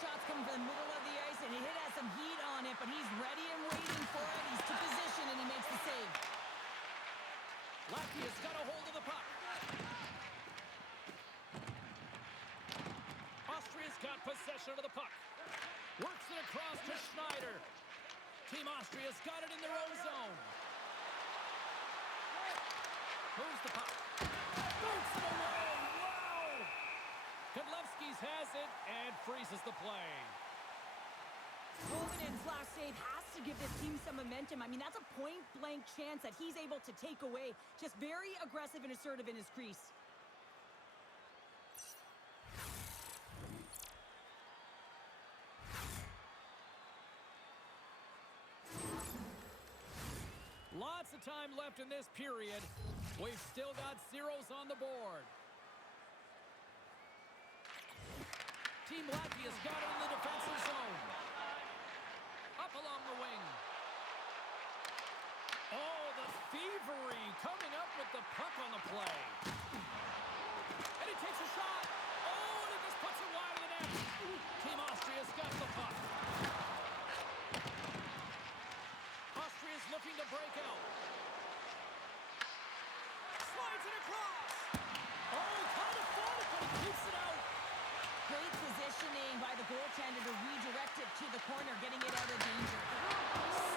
shot's coming from the middle of the ice, and he has some heat on it, but he's ready and waiting for it. He's to position, and he makes the save. Latvia's got a hold of the puck. Austria's got possession of the puck. Works it across to Schneider. Team Austria's got it in their own zone. Moves the puck. Boots it away. Wow! Kudlevski's has it and freezes the play. Kovenen's last save has to give this team some momentum. I mean, that's a point-blank chance that he's able to take away. Just very aggressive and assertive in his crease. Lots of time left in this period. We've still got zeros on the board. Team Latvia's got it in the defensive zone. Up along the wing. Oh, the thievery coming up with the puck on the play. And he takes a shot. Oh, and he just puts it wide of the net. Team Austria's got the puck. Austria's looking to break out. Slides it across. Oh, kind of fought it, but he keeps it out. Great positioning by the goaltender to redirect it to the corner, getting it out of danger.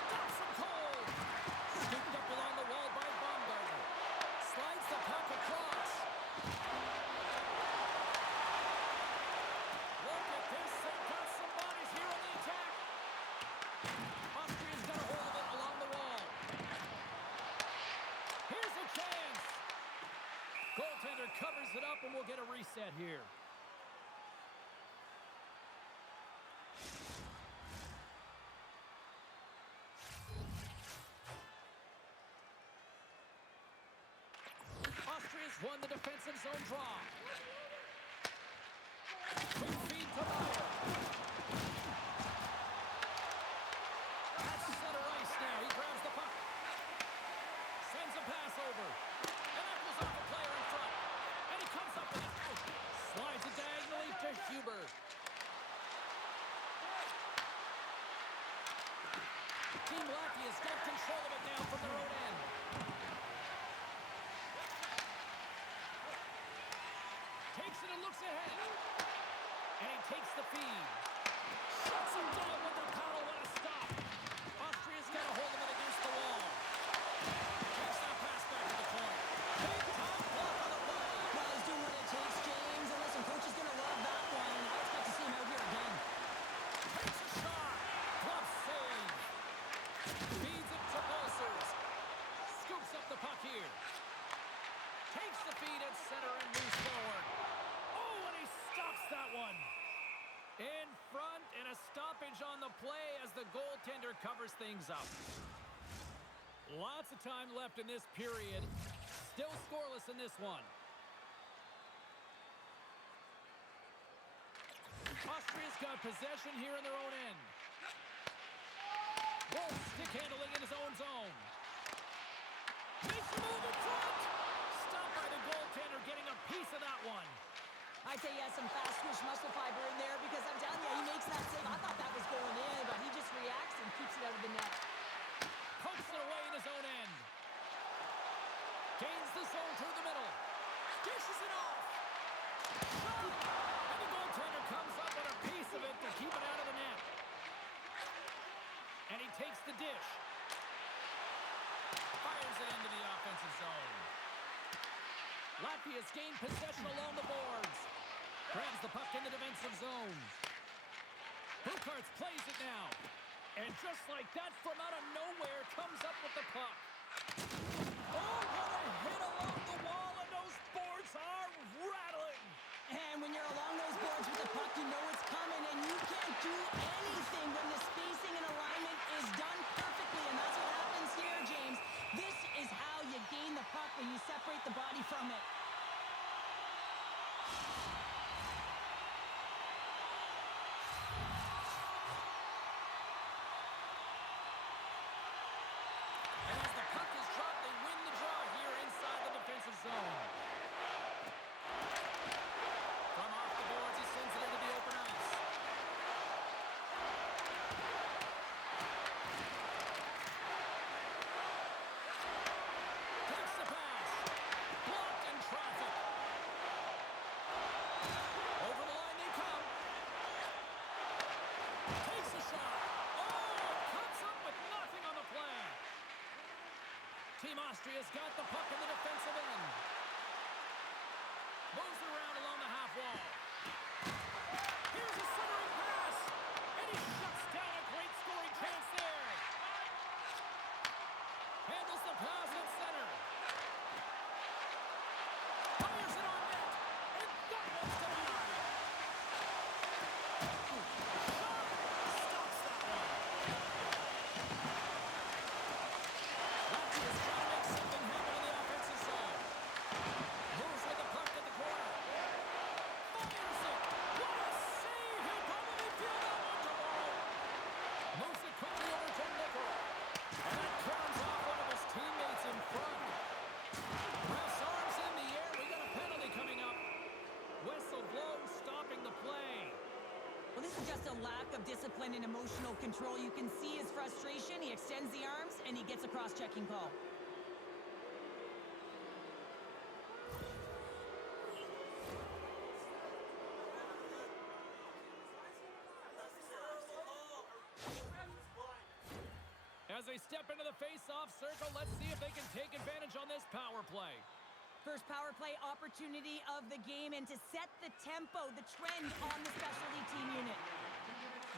Stops him cold. Scooped up along the wall by Baumgartner. Slides the puck across. Look at this. They've got some bodies here on the attack. Austria's got a hold of it along the wall. Here's a chance. Goaltender covers it up, and we'll get a reset here. Austria's won the defensive zone draw. Quick feed to Meyer. That's center ice now. He grabs the puck. Sends a pass over. And that goes off the player in front. And he comes up with it. Slides it diagonally to Huber. Team Latvia's got control of it now from their own end. Takes it and looks ahead. And he takes the feed. Shuts him down with the paddle. What a stop. Austria's got a hold of it against the wall. Takes that pass back to the point. Big time block on the play. Well, he's doing what it takes, James. And listen, coach is going to love that one. I expect to see him out here again. Takes a shot. Glove save. Feeds it to Bolsers. Scoops up the puck here. Takes the feed at center and moves forward. Oh, and he stops that one. In front, and a stoppage on the play as the goaltender covers things up. Lots of time left in this period. Still scoreless in this one. Austria's got possession here in their own end. Wolf stick handling in his own zone. Makes the move in front. Stopped by the goaltender, getting a piece of that one. I'd say he has some fast twitch muscle fiber in there because I'm telling you, he makes that save. I thought that was going in, but he just reacts and keeps it out of the net. Pokes it away in his own end. Gains the zone through the middle. Dishes it off. Shot! And the goaltender comes up with a piece of it to keep it out of the net. And he takes the dish. Fires it into the offensive zone. Latvia's gained possession along the boards. Grabs the puck in the defensive zone. Bukarts plays it now. And just like that, from out of nowhere, comes up with the puck. Oh, what a hit along the wall, and those boards are rattling. And when you're along those boards with the puck, you know it's coming, and you can't do anything when the spacing and alignment is done perfectly, and that's what happens here, James. This is how you gain the puck when you separate the body from it. And as the puck is dropped, they win the draw here inside the defensive zone. From off the boards, he sends it into the open ice. Team Austria's got the puck in the defensive end. Moves it around along the half wall. Here's a centering pass. And he shuts down a great scoring chance there. Handles the pass at center. Fires it on net. And that one's denied. Shot. Stops that one. Latvia's trying to make something happen in the offensive zone. Moves with the puck at the corner. Fires it. What a save. He'll probably feel that one tomorrow. Moves it quickly over to Nickel. And that turns off one of his teammates in front. Ref's arms in the air. We got a penalty coming up. Whistle blows, stopping the play. Well, this is just a lack of discipline and emotional control. You can see his frustration. He extends the arms, and he gets a cross-checking call. As they step into the face-off circle, let's see if they can take advantage on this power play. First power play opportunity of the game, and to set the tempo, the trend on the specialty team unit.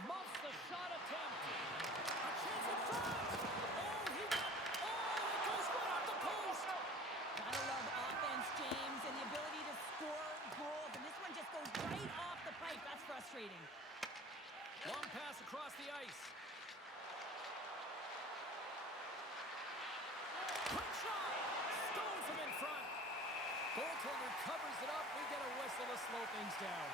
Muffs the shot attempt. A chance in front. Oh, it goes right off the post. Gotta love offense, James, and the ability to score goals, and this one just goes right off the pipe. That's frustrating. Long pass across the ice. Quick shot. Stones him in front. Goaltender covers it up. We get a whistle to slow things down.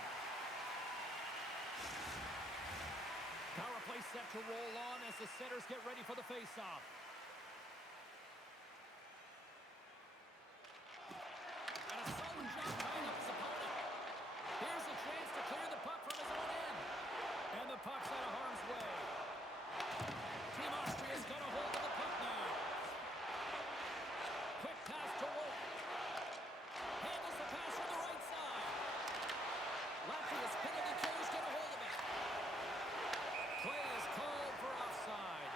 Power play set to roll on as the centers get ready for the face-off. And a sudden jump tying up his opponent. Here's a chance to clear the puck from his own end. And the puck's out of harm's way. Team Austria's got a hold of the puck now. Quick pass to Wolf. Handles the pass from the right side. Latvia's penalty killers get a hold of it. Play is called for offside.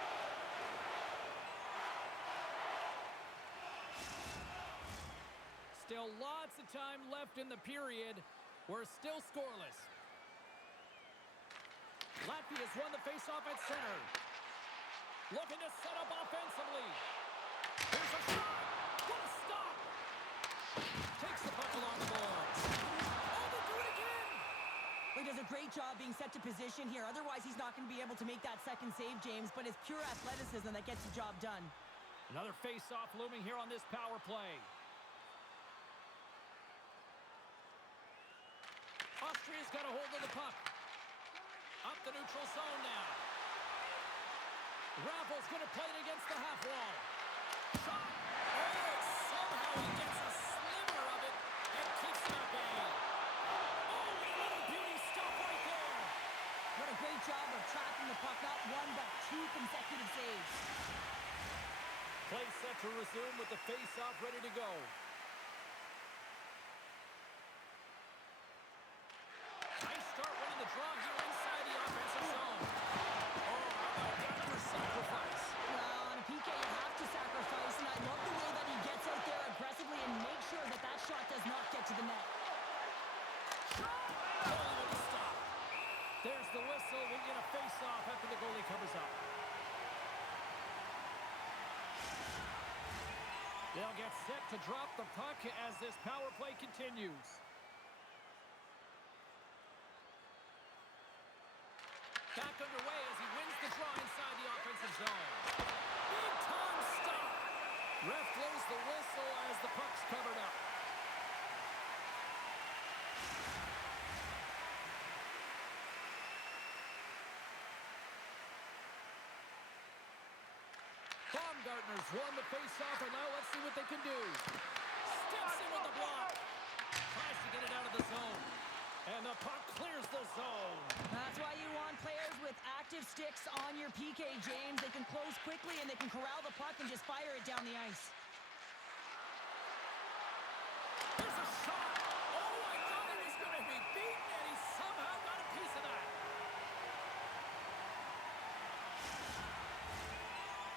Still lots of time left in the period. We're still scoreless. Latvia's won the faceoff at center. Looking to set up offensively. Here's a shot. What a stop. Takes the puck along the boards. Oh, they do it again. He does a great job being set to position here. Otherwise, he's not going to be able to make that second save, James, but it's pure athleticism that gets the job done. Another face-off looming here on this power play. Austria's got a hold of the puck. Up the neutral zone now. Raffles going to play it against the half wall. Shot. Oh, somehow he gets a sliver of it and keeps it at bay. Oh, what a little beauty stop right there. What a great job of tracking the puck. Not one, but two consecutive saves. Play set to resume with the face-off ready to go. Nice start winning the draw here inside the offensive zone. Oh, how about that for sacrifice? Well, on a PK, you have to sacrifice, and I love the way that he gets out there aggressively and makes sure that that shot does not get to the net. Shot! Goalie with a stop. There's the whistle. We get a face-off after the goalie covers up. They'll get set to drop the puck as this power play continues. Back underway as he wins the draw inside the offensive zone. Big time stop. Ref blows the whistle as the puck's covered up. Baumgartner's won the face-off, and now let's see what they can do. Steps in with the block. Tries to get it out of the zone. And the puck clears the zone. That's why you want players with active sticks on your PK, James. They can close quickly, and they can corral the puck and just fire it down the ice. There's a shot. Oh, I thought he was going to be beaten, and he somehow got a piece of that.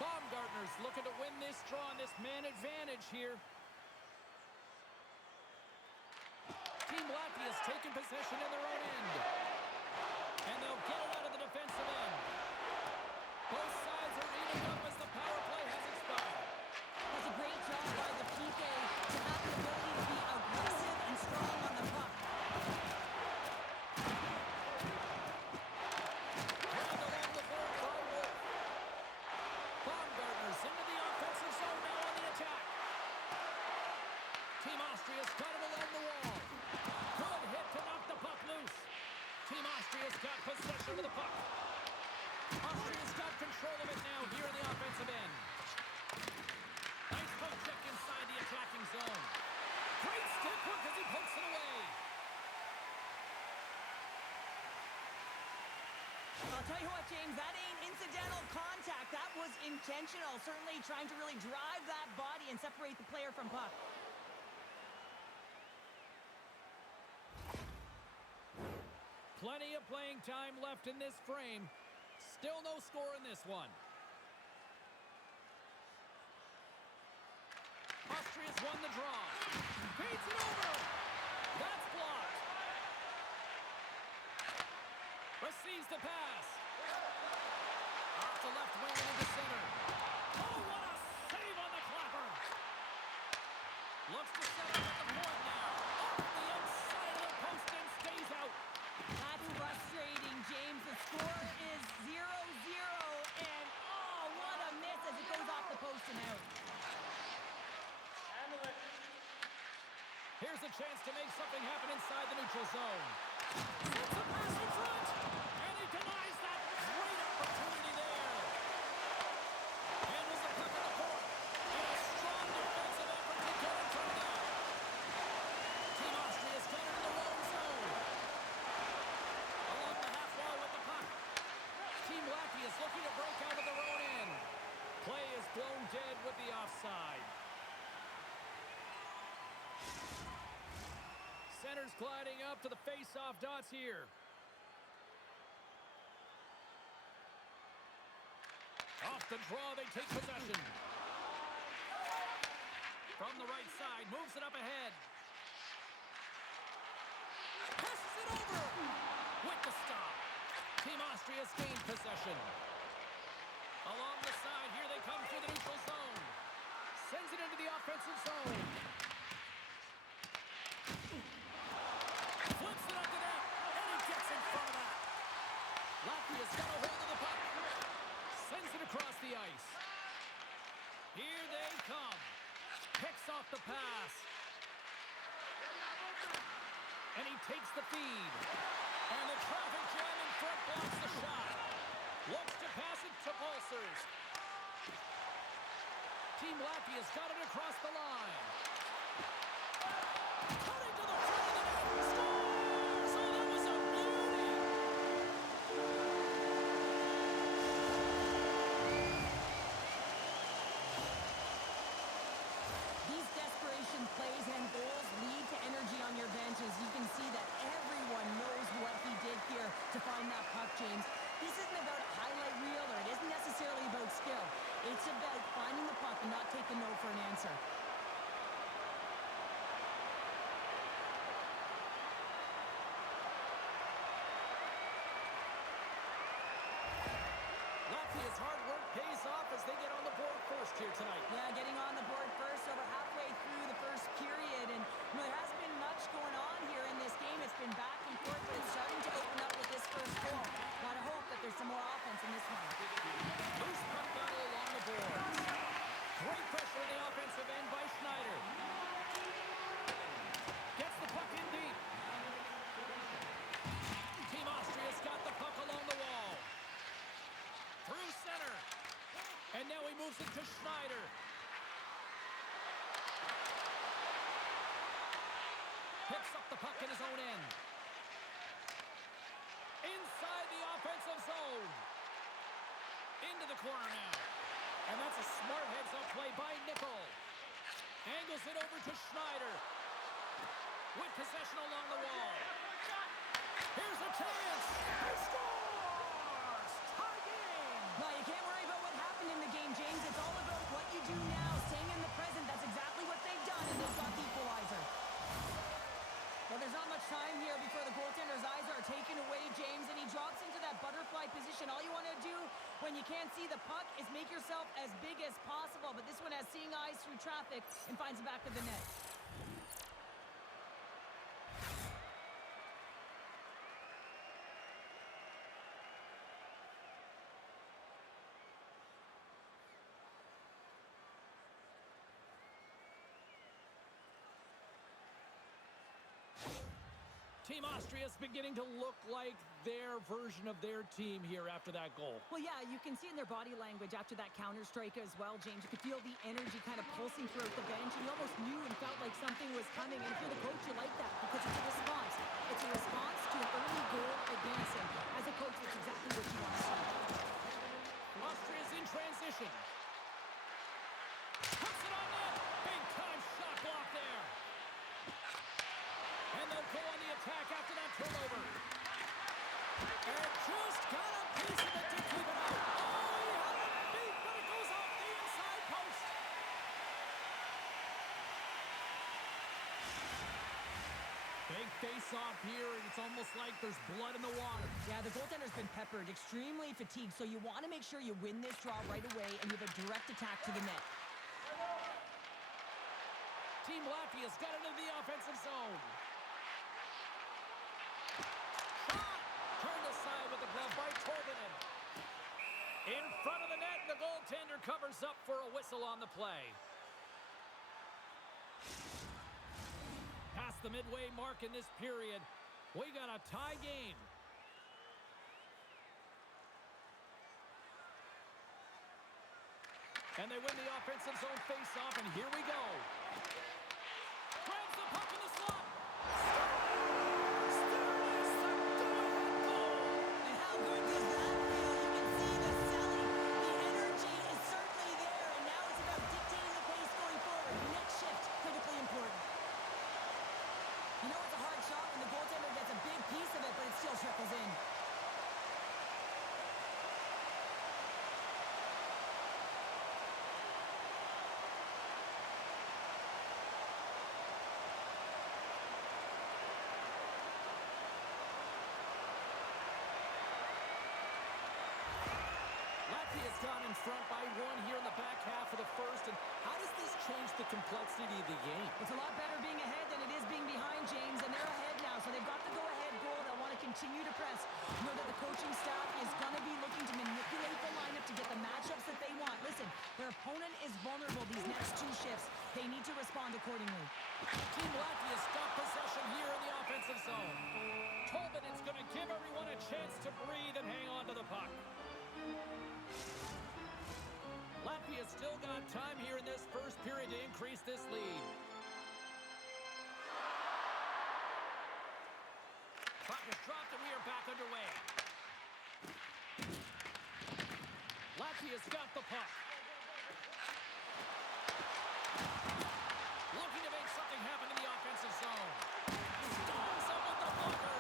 Baumgartner's Just looking to win this draw on this man advantage here. Team Latvia's taken possession in their own end. And they'll get it out of the defensive end. Both sides are eating up as the power play has expired. That's a great job by the PK to have the ability to be aggressive and strong on the puck. Grabbed along the board by Wolf. Baumgartner's into the offensive zone now on the attack. Team Austria's got it along the wall. Good hit to knock the puck loose. Team Austria's got possession of the puck. Austria's got control of it now here in the offensive end. Nice poke check inside the attacking zone. Great stick work as he pokes it away. I'll tell you what, James, that ain't incidental contact. That was intentional. Certainly trying to really drive that body and separate the player from puck. Plenty of playing time left in this frame. Still no score in this one. Austria's won the draw. Beats it over. That's blocked. Receives the pass. Off the left wing and into center. Oh, what a save on the clapper. Looks to set up at the point now. Off the outside of the post and stays out. That's frustrating, James. The score is 0-0, and oh, what a miss as it goes off the post and out. Here's a chance to make something happen inside the neutral zone. Sets a pass in front, and he denies that great opportunity there. Handles the puck in the court, and a strong defensive effort to get it turned out. Team Austria's got it in their own zone. Along the half wall with the puck. Team Latvia's looking to break out of their own end. Play is blown dead with the offside. Center's gliding up to the face-off dots here. Off the draw, they take possession. From the right side, moves it up ahead. Passes it over. With the stop. Team Austria's gained possession. Along the side, here they come through the neutral zone. Sends it into the offensive zone. Flips it up to net, and he gets in front of that. Latvia's got a hold of the puck. Sends it across the ice. Here they come. Picks off the pass. And he takes the feed. And the traffic jam in front blocks the shot. Looks to pass it to Pulsers. Team Latvia's got it across the line. Cutting to the front of the net. Scores! Oh, that was a beauty! These desperation plays and goals lead to energy on your benches. You can see that everyone knows what he did here to find that puck, James. This isn't about a highlight reel, or it isn't necessarily about skill. It's about finding the puck and not taking no for an answer. Latvia's hard work pays off as they get on the board first here tonight. Yeah, getting on the board first over halfway through the first period. And there hasn't been much going on here in this game. It's been back and forth, but it's starting to open up with this first goal. Gotta hope that there's some more offense in this one. Loose puck battle along the boards. Great pressure in the offensive end by Schneider. Gets the puck in deep. Team Austria's got the puck along the wall. Through center. And now he moves it to Schneider. Picks up the puck in his own end. Inside the offensive zone. Into the corner now. And that's a smart heads-up play by Nickel. Angles it over to Schneider. With possession along the wall. Here's a chance. He scores! Tie game! Well, you can't worry about what happened in the game, James. It's all about can't see the puck is make yourself as big as possible. But this one has seeing eyes through traffic and finds the back of the net. Team Austria is beginning to look like their version of their team here after that goal. Well, yeah, you can see in their body language after that counter strike as well, James. You could feel the energy kind of pulsing throughout the bench, and you almost knew and felt like something was coming. And if you're the coach, you like that because it's a response. It's a response to an early goal advancing. As a coach, that's exactly what you want to see. Austria's in transition. Puts it on net. Big time shot block there. And they'll go on the attack after that turnover. And just got a piece of it to keep it out. Oh, he had it beat, but it goes off the inside post. Big face-off here, and it's almost like there's blood in the water. Yeah, the goaltender's been peppered, extremely fatigued, so you want to make sure you win this draw right away, and you have a direct attack to the net. Team Latvia's got it into the offensive zone. Turned aside with the glove by Tolvanen. In front of the net, the goaltender covers up for a whistle on the play. Past the midway mark in this period, we got a tie game. And they win the offensive zone face-off, and here we go. Grabs the puck in the slot. Trickles in. Latvia's gone in front by one here in the back half of the first. And how does this change the complexity of the game? It's a lot better being ahead than it is being behind, James, and they're ahead now, so they've got the go-ahead goal. They'll want to continue to press. You know that the coaching staff is going to be looking to manipulate the lineup to get the matchups that they want. Listen, their opponent is vulnerable these next two shifts. They need to respond accordingly. Team Latvia's got possession here in the offensive zone. Tolvanen's going to give everyone a chance to breathe and hang on to the puck. Latvia's still got time here in this first period to increase this lead. Puck is dropped and we are back underway. Latvia's got the puck. Looking to make something happen in the offensive zone. Storms up with the blocker.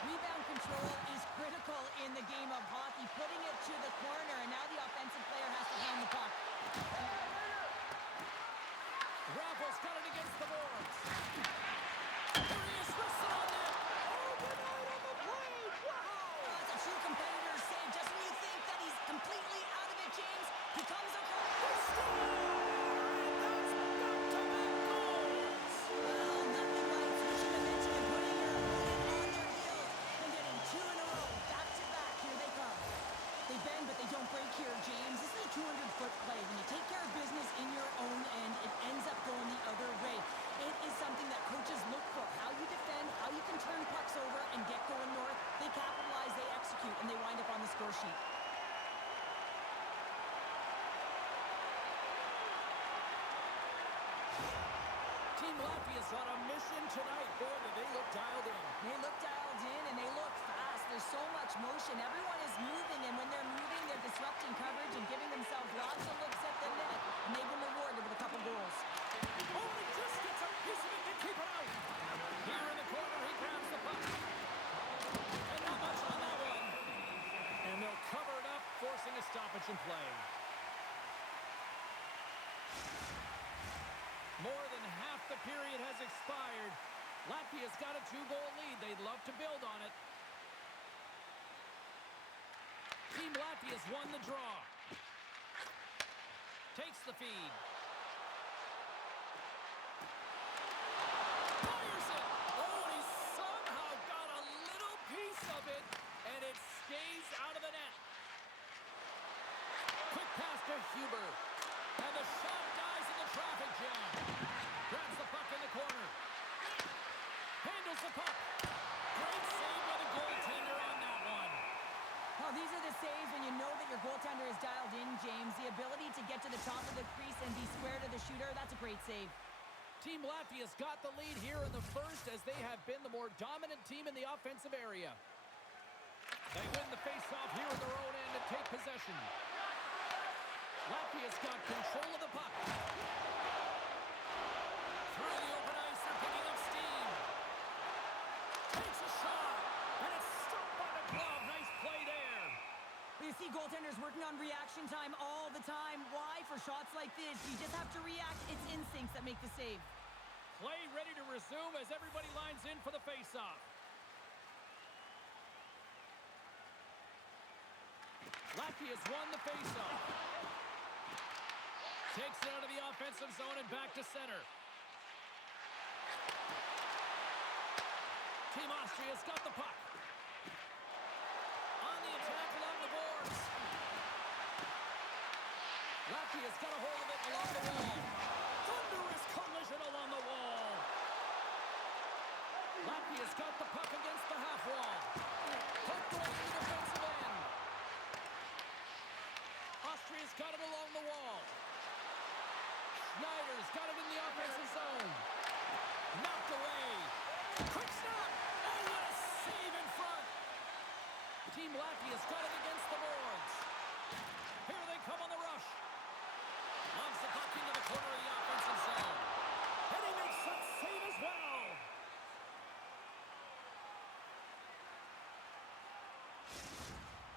Rebound control is critical in the game of hockey. Putting it to the corner, and now the offensive player has to hand the puck. Raffles got it against the boards. Here he is, wristed on net. Overnight on the play. Wow! That's a true competitor's save. Just when you think that he's completely out of it, James, he comes across. That's back-to-back goals. Well, nothing like switching momentum and putting your opponent on their heels and getting two in a row. Back-to-back. Here they come. They bend, but they don't break here, James. This is a 200-foot play. When you take care of business in your own end, it ends up going the other way. It is something that coaches look for. How you defend, how you can turn pucks over and get going north. They capitalize, they execute, and they wind up on the score sheet. Team Latvia's on a mission tonight. Boy, do they look dialed in. They look dialed in, and they look fast. There's so much motion. Everyone is moving, and when they're moving, they're disrupting coverage and giving themselves lots of looks at the net, and they've been rewarded with a couple goals. Only just gets a piece of it to keep it out. Here in the corner, he grabs the puck. And not much on that one. And they'll cover it up, forcing a stoppage in play. More than half the period has expired. Latvia's got a 2-goal lead. They'd love to build on it. Team Latvia's won the draw. Takes the feed. Fires it! Oh, and he somehow got a little piece of it, and it stays out of the net. Quick pass to Huber. And the shot dies in the traffic jam. Grabs the puck in the corner. Handles the puck. Great save by the goaltender on that one. Well, these are the saves when you know that your goaltender is dialed in, James. The ability to get to the top of the crease and be square to the shooter, that's a great save. Team Latvia's got the lead here in the first as they have been the more dominant team in the offensive area. They win the faceoff here in their own end and take possession. Latvia's got control of the puck. Through the open ice, they're picking up steam. Takes a shot, and it's stopped by the glove. Nice play there. You see goaltenders working on reaction time all the time. Why? For shots like this, you just have to react. It's instincts that make the save. Play ready to resume as everybody lines in for the faceoff. Latvia's won the faceoff. Takes it out of the offensive zone and back to center. Team Austria's got the puck. On the attack along the boards. Latvia's got a hold of it along the wall. Thunderous collision along the wall. Latvia's got the puck against the half wall. Puck going to the defensive end. Austria's got it along the wall. Schneider's got it in the offensive zone. Knocked away. Quick snap. Oh, what a save in front. Team Latvia's got it against the boards. Here they come on the rush. Launch the puck into the corner of the offensive zone. And he makes that save as well.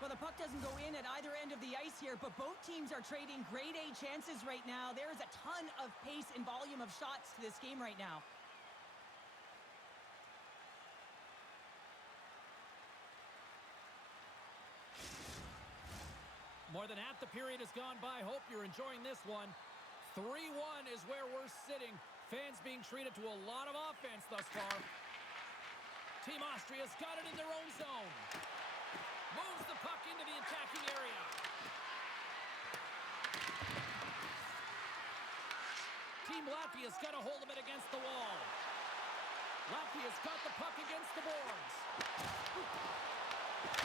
Well, the puck doesn't go in at either end of the ice here, but both teams are trading grade A chances right now. There is a ton of pace and volume of shots to this game right now. More than half the period has gone by. Hope you're enjoying this one. 3-1 is where we're sitting. Fans being treated to a lot of offense thus far. Team Austria's got it in their own zone. Moves the puck into the attacking area. Team Latvia's got a hold of it against the wall. Latvia's got the puck against the boards.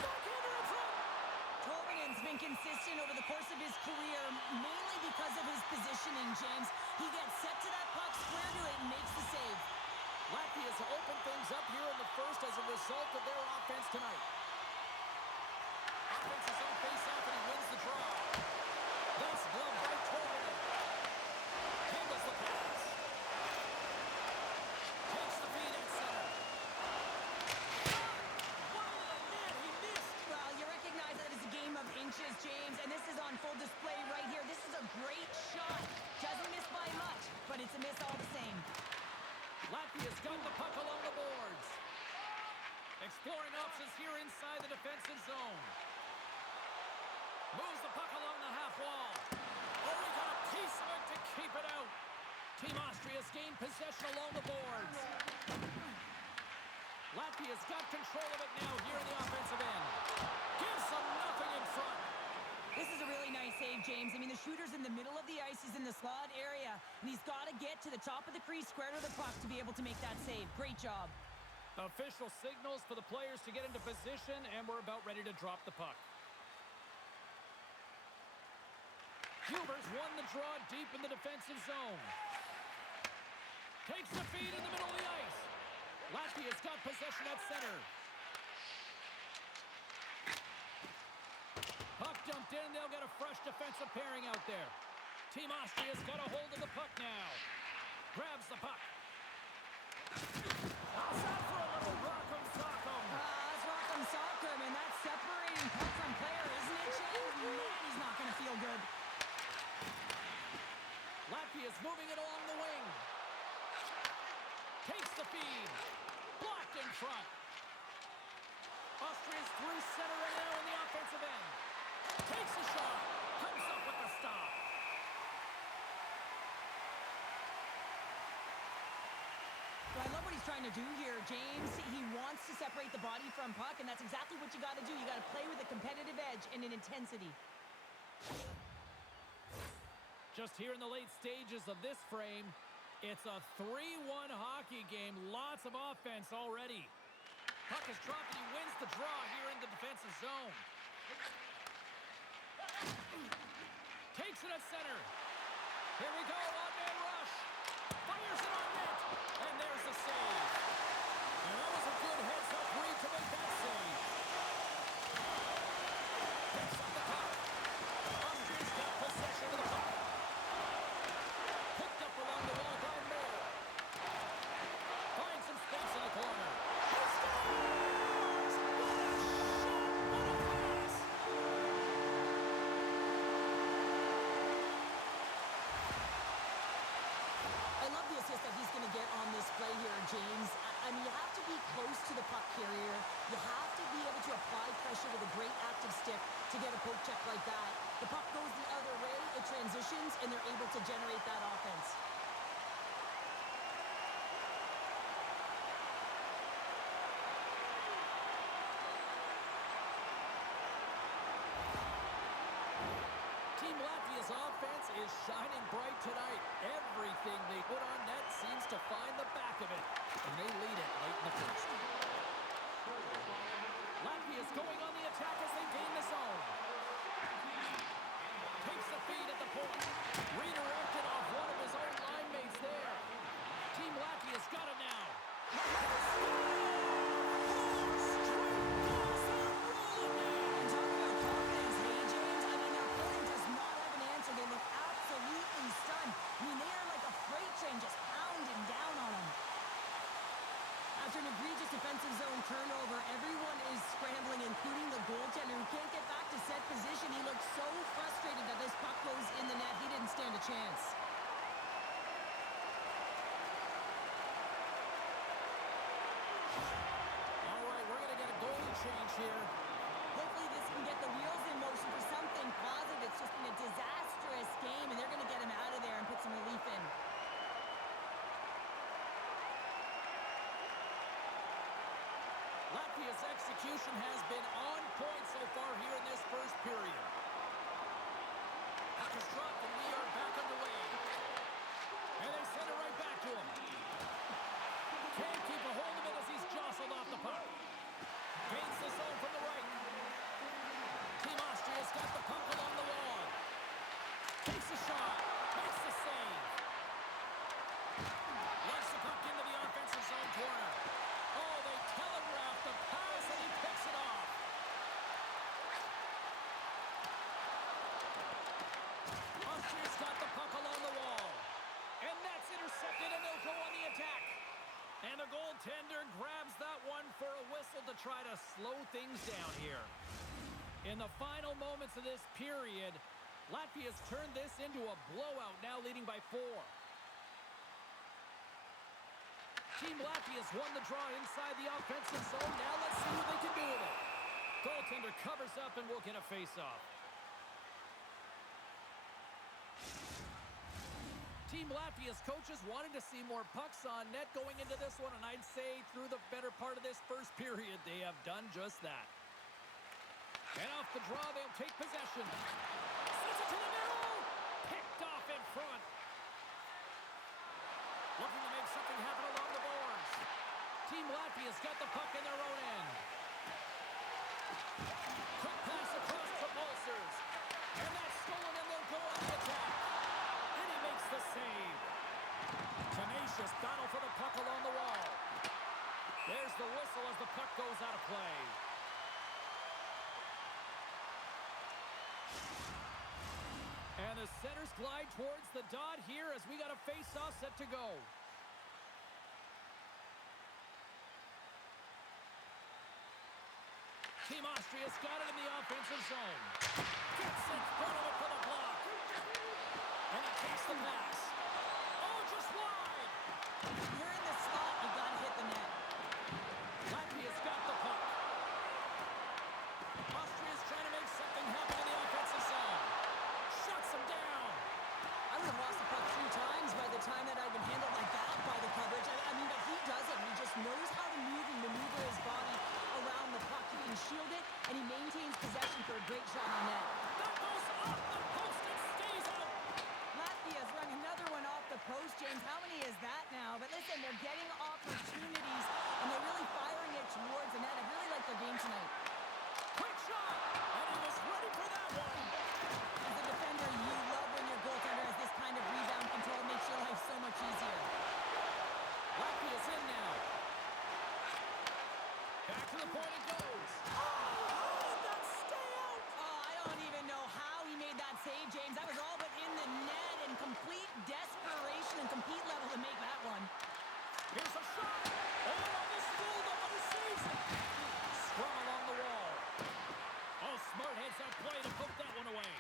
Backhander in front. Tolvanen's been consistent over the course of his career, mainly because of his positioning, James. He gets set to that puck, square to it, and makes the save. Latvia's opened things up here in the first as a result of their offense tonight. Offense is on face-off, and he wins the draw. Nice glove by Tolvanen. Handles the pass. Takes the feed at center. Wide of the net, he missed. Well, you recognize that it's a game of inches, James, and this is on full display right here. This is a great shot. Doesn't miss by much, but it's a miss all the same. Latvia's got the puck along the boards. Exploring options here inside the defensive zone. Moves the puck along the half wall. Oh, he got a piece of it to keep it out. Team Austria's gained possession along the boards. Latvia's got control of it now here in the offensive end. Gives them nothing in front. This is a really nice save, James. I mean, the shooter's in the middle of the ice. He's in the slot area, and he's got to get to the top of the crease, square to the puck, to be able to make that save. Great job. Official signals for the players to get into position, and we're about ready to drop the puck. Huber's won the draw deep in the defensive zone. Takes the feed in the middle of the ice. Latvia's got possession at center. Puck dumped in. They'll get a fresh defensive pairing out there. Team Austria's got a hold of the puck now. Grabs the puck. How's that for a little rock'em sock'em? That's rock'em sock'em, and that's separating puck from player, isn't it, James? Man, he's not going to feel good. Latvia's moving it along the wing. Takes the feed. Blocked in front. Austria's through center right now in the offensive end. Takes a shot. Comes up with the stop. So I love what he's trying to do here, James. He wants to separate the body from puck, and that's exactly what you got to do. You got to play with a competitive edge and an intensity. Just here in the late stages of this frame, it's a 3-1 hockey game. Lots of offense already. Puck is dropped and he wins the draw here in the defensive zone. Takes it at center. Here we go, on-man rush. Fires it on net. And there's the save. And that was a good heads-up read to make that save. Picks up the puck. Austria's got possession of the puck. Picked up along the wall by Moore. Finds some space in the corner. He scores! What a shot! What a pass! I love the assist that he's going to get on this play here, James. I mean, you have to be close to the puck carrier. You have to be able to apply pressure with a great active stick to get a poke check like that. The puck goes the other way, it transitions, and they're able to generate that offense. Team Latvia's offense is shining bright tonight. Everything they put on net seems to find the back of it, and they lead it late in the first. Latvia's going on the attack as they gain the zone. Takes the feed at the point. Redirected off one of his own line mates there. Team Latvia's got it now. They look absolutely stunned. I mean, they are like a freight train just pounding down on them. After an egregious defensive zone turnover, everyone is scrambling, including the goaltender who can't get back to set position. He looks so frustrated that this puck goes in the net. He didn't stand a chance. All right, we're going to get a goalie change here. Hopefully this can get the wheels in motion for something positive. It's just been a disastrous game, and they're going to get him out of there and put some relief in. Latvia's execution has been on point so far here in this first period. Puck is dropped, and we are back underway. And they send it right back to him. Can't keep a hold of it as he's jostled off the puck. Gains the zone from the right. Team Austria's got the puck along the wall. Takes a shot. Makes the save. Launches the puck into the offensive zone corner. Oh, they telegraphed the pass, and he picks it off. Austria's got the puck along the wall. And that's intercepted, and they'll go on the attack. And the goaltender grabs that one for a whistle to try to slow things down here. In the final moments of this period, Latvia's turned this into a blowout, now leading by 4. Team Latvia's won the draw inside the offensive zone. Now let's see what they can do with it. Goaltender covers up and will get a face-off. Team Latvia's coaches wanted to see more pucks on net going into this one, and I'd say through the better part of this first period, they have done just that. And off the draw, they'll take possession. Sends it to the middle. Picked off in front. Looking to make something happen along the boards. Team Latvia's got the puck in their own end. Quick pass across to Bolsers. And that's stolen, and they'll go on the attack. And he makes the save. Tenacious battle for the puck along the wall. There's the whistle as the puck goes out of play. And the centers glide towards the dot here as we got a face-off set to go. Team Austria's got it in the offensive zone. Gets in front of it for the block. And he takes the pass. Oh, just wide. You're in the slot. You got to hit the net. Latvia's got the puck. Austria's trying to make something happen in the offensive James. That was all but in the net, and complete desperation and compete level to make that one. Here's a shot. Oh, the steal, nobody saves it. Scrum along the wall. Oh, smart heads-up play to poke that one away.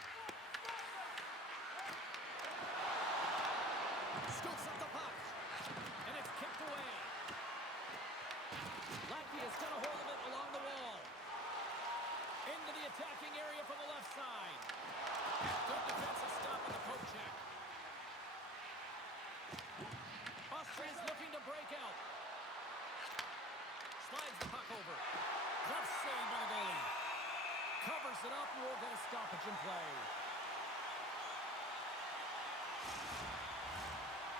Scoops up the puck. And it's kicked away. Latvia's got a hold of it along the wall. Into the attacking area from the left side. Good defensive stop at the poke check. Austria's looking to break out. Slides the puck over. Glove save by the goalie. Covers it up and we'll get a stoppage in play.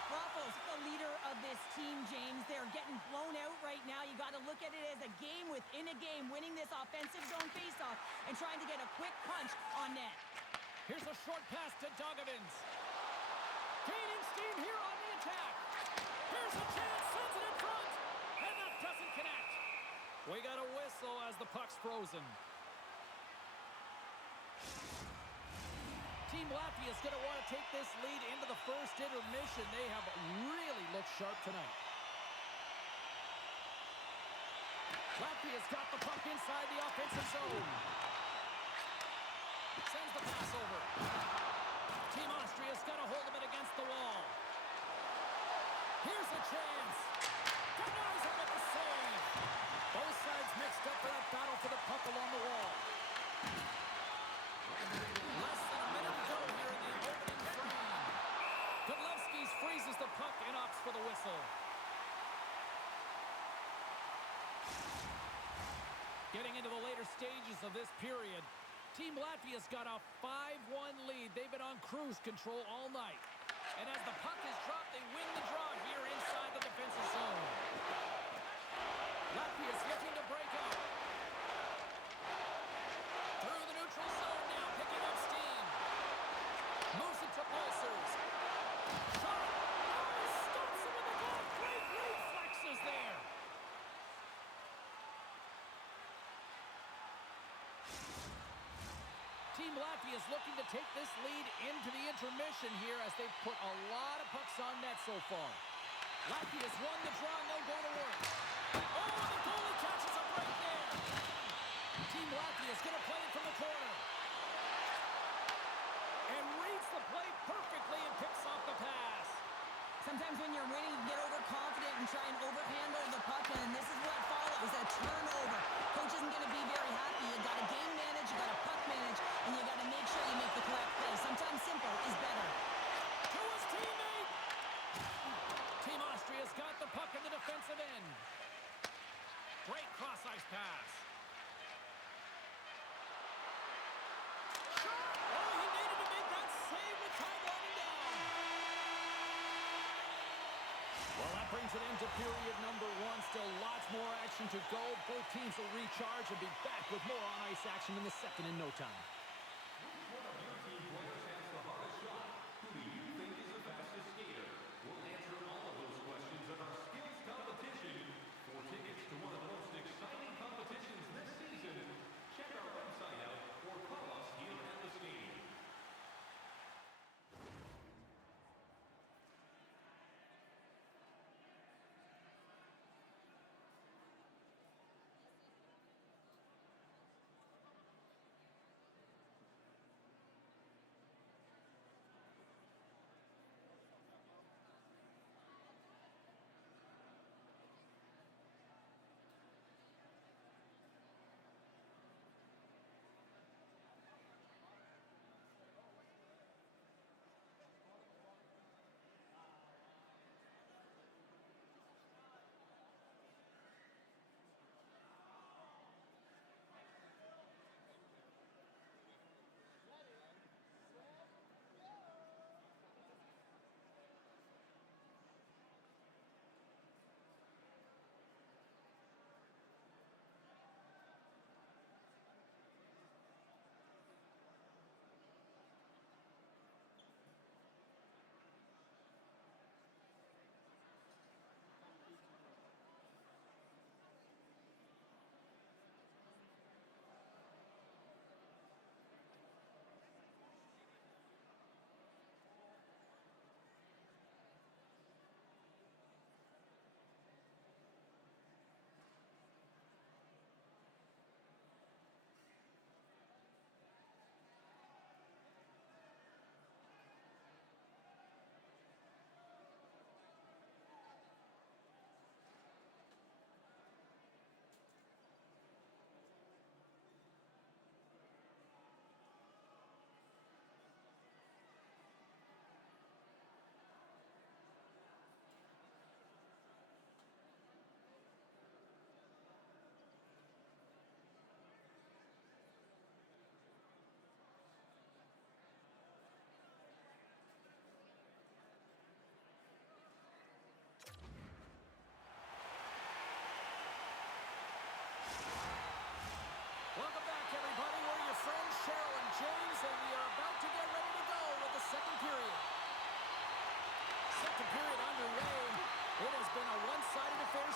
Raffles, the leader of this team, James. They're getting blown out right now. You got to look at it as a game within a game, winning this offensive zone faceoff and trying to get a quick punch on net. Here's a short pass to Dogovins. Gaining steam here on the attack. Here's a chance, sends it in front, and that doesn't connect. We got a whistle as the puck's frozen. Team Latvia is going to want to take this lead into the first intermission. They have really looked sharp tonight. Latvia's got the puck inside the offensive zone. Sends the pass over. Team Austria's got a hold of it against the wall. Here's a chance. Denies it with the save. Both sides mixed up for that battle for the puck along the wall. Less than a minute to go here in the opening frame. Godlewski's freezes the puck and opts for the whistle. Getting into the later stages of this period, Team Latvia's got a 5-1 lead. They've been on cruise control all night. And as the puck is dropped, they win the draw here inside the defensive zone. Latvia's looking to break out. Through the neutral zone now, picking up steam. Moves it to Pulsers. Shot! Oh, stops him with the glove. Great reflexes there. Team Latvia is looking to take this lead into the intermission here as they've put a lot of pucks on net so far. Latvia's won the draw and they'll go to work. Oh, the goalie catches a break there. Team Latvia is going to play it from the corner. And reads the play perfectly and picks off the pass. Sometimes when you're winning, you get overconfident and try and overhandle the puck, and this is what follows, a turnover. Coach isn't going to be very happy. You got to game manage, you got to puck manage, and you got to make sure you make the correct play. Sometimes simple is better. To his teammate. Team Austria's got the puck in the defensive end. Great cross-ice pass. Shot! Oh, he needed to make that save with time winding down. Well, that brings it into period number one. Still lots more action to go. Both teams will recharge and be back with more on-ice action in the second in no time. Which one of your team players has the hardest shot? Who do you think is the fastest skater? We'll answer all of those questions in our skills competition. For tickets to one of the most exciting competitions this season, check our website out or call us here at the stadium.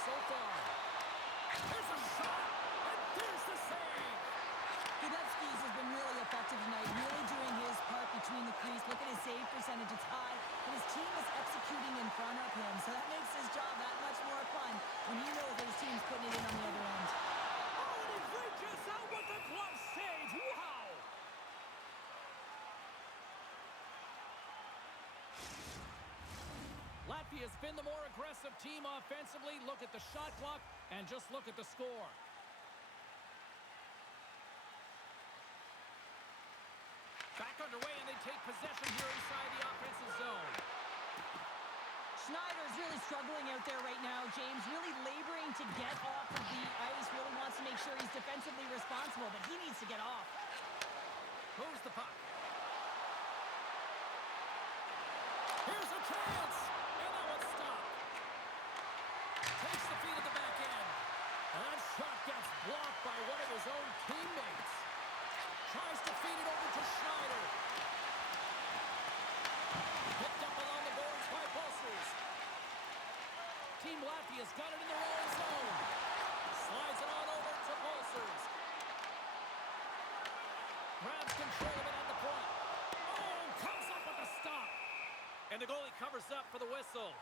so far. Here's a shot, and there's the save. Gudetsky's has been really effective tonight, really doing his part between the crease. Look at his save percentage, it's high, and his team is executing in front of him. So that makes his job that much more fun when he knows that his team's putting it in on the other end. Oh, and he reaches out with the glove save. Wow! Latvia's been the more aggressive team offensively. Look at the shot clock and just look at the score. Back underway, and they take possession here inside the offensive zone. Schneider's really struggling out there right now, James. Really laboring to get off of the ice. Really wants to make sure he's defensively responsible, but he needs to get off. Moves the puck. Here's a chance! And that one's stopped. Takes the feed at the back end. And that shot gets blocked by one of his own teammates. Tries to feed it over to Schneider. Picked up along the boards by Pulsers. Team Latvia's got it in their own zone. Slides it on over to Pulsers. Grabs control of it at the point. Oh, comes up with a stop. And the goalie covers up for the whistle.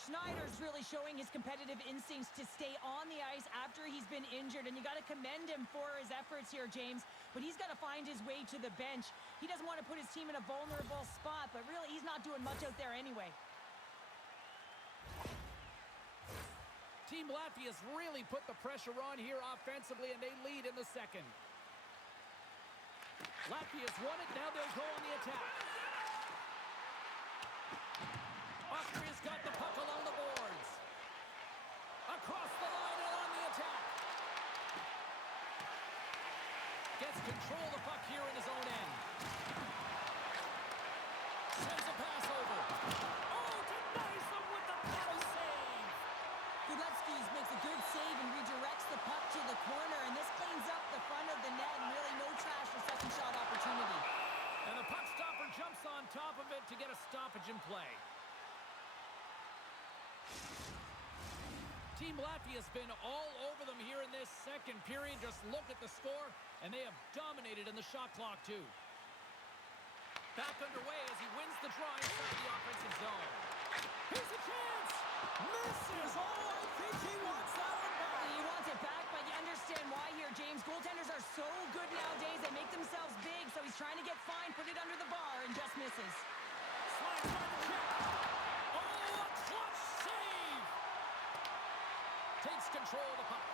Schneider's really showing his competitive instincts to stay on the ice after he's been injured, and you got to commend him for his efforts here, James. But he's got to find his way to the bench. He doesn't want to put his team in a vulnerable spot, but really he's not doing much out there anyway. Team Latvia's really put the pressure on here offensively, and they lead in the second. Latvia's won it, now they'll go on the attack. Austria's got the puck along the boards. Across the line and on the attack. Gets control of the puck here in his own end. Sends a pass over. Oh, denies them with the penalty save. Gudetsky's makes a good save and redirects the puck to the corner, and this cleans up the front of the net, and really no trash for second shot opportunity. And the puck stopper jumps on top of it to get a stoppage in play. Team Latvia's been all over them here in this second period. Just look at the score, and they have dominated in the shot clock, too. Back underway as he wins the draw inside the offensive zone. Here's a chance! Misses! Oh, I think he wants that one back. He wants it back, but you understand why here, James. Goaltenders are so good nowadays. They make themselves big, so he's trying to get fine, put it under the bar, and just misses. Slides by the check. Oh, a clutch save! Takes control of the puck.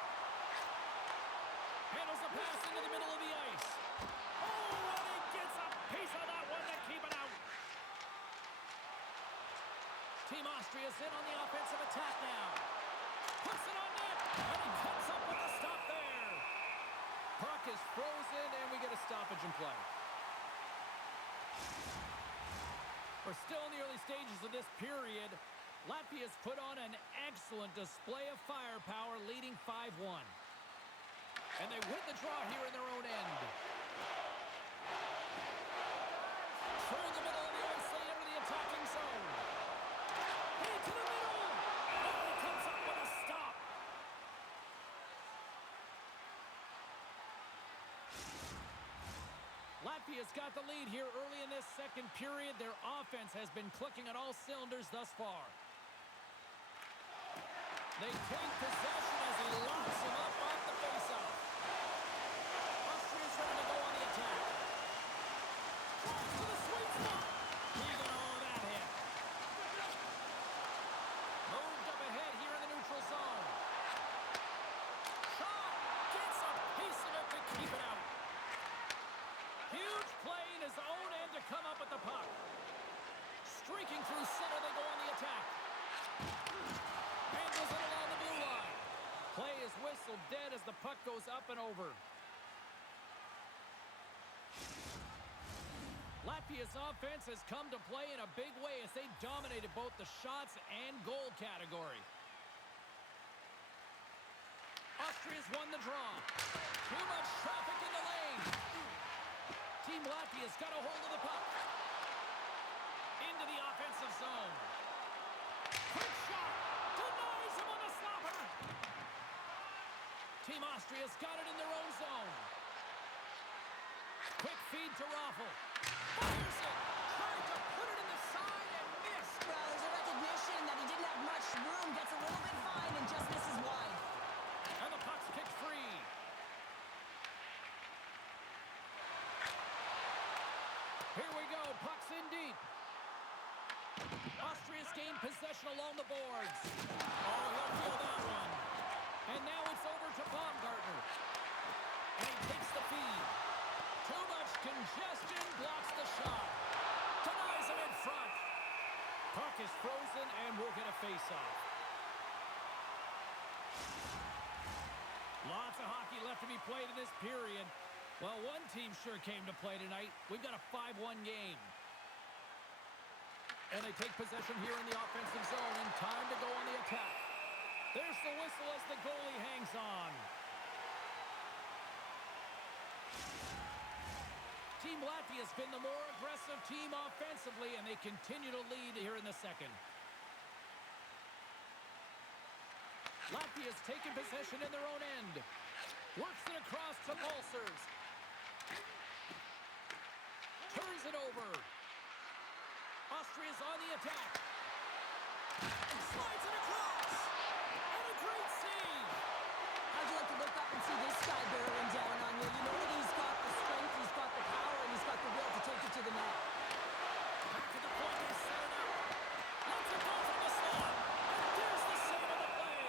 Handles the pass into the middle of the ice. Oh, and he gets a piece of that one to keep it out. Team Austria's in on the offensive attack now. Puts it on net, and he comes up with a stop there. Puck is frozen, and we get a stoppage in play. We're still in the early stages of this period. Latvia's put on an excellent display of firepower, leading 5-1. And they win the draw here in their own end. Through the middle of the ice, they enter the attacking zone. Hey, to the middle! Oh, he comes up with a stop. Latvia's got the lead here early in this second period. Their offense has been clicking on all cylinders thus far. They take possession as he locks him up off the faceoff. Austria's ready to go on the attack. Drives to the sweet spot. Even all that hit. Moved up ahead here in the neutral zone. Shot. Gets a piece of it to keep it out. Huge play in his own end to come up with the puck. Streaking through center, they go on the attack. Handles it along the blue line. Play is whistled dead as the puck goes up and over. Latvia's offense has come to play in a big way as they dominated both the shots and goal category. Austria's won the draw. Too much traffic in the lane. Team Latvia's got a hold of the puck. Into the offensive zone. Quick shot. Denies him on the slapper. Team Austria's got it in their own zone. Quick feed to Raffle. Fires it. Tried to put it in the side and missed. Well, there's a recognition that he didn't have much room. Gets a little bit fine and just misses wide. And the puck's kicked free. Here we go. Puck's in deep. Austria's gained possession along the boards. Oh, he'll feel that one. And now it's over to Baumgartner. And he takes the feed. Too much congestion, blocks the shot. Denies him in front. Puck is frozen and we'll get a face-off. Lots of hockey left to be played in this period. Well, one team sure came to play tonight. We've got a 5-1 game. And they take possession here in the offensive zone and time to go on the attack. There's the whistle as the goalie hangs on. Team Latvia has been the more aggressive team offensively, and they continue to lead here in the second. Latvia's taken possession in their own end. Works it across to Balsers. Turns it over. Austria's on the attack. Slides it across. And a great save. How'd you like to look up and see this guy barreling down on you? You know that he's got the strength, he's got the power, and he's got the will to take it to the net. Back to the point, they set it up. Lets it go from the slot. And there's the save of the play.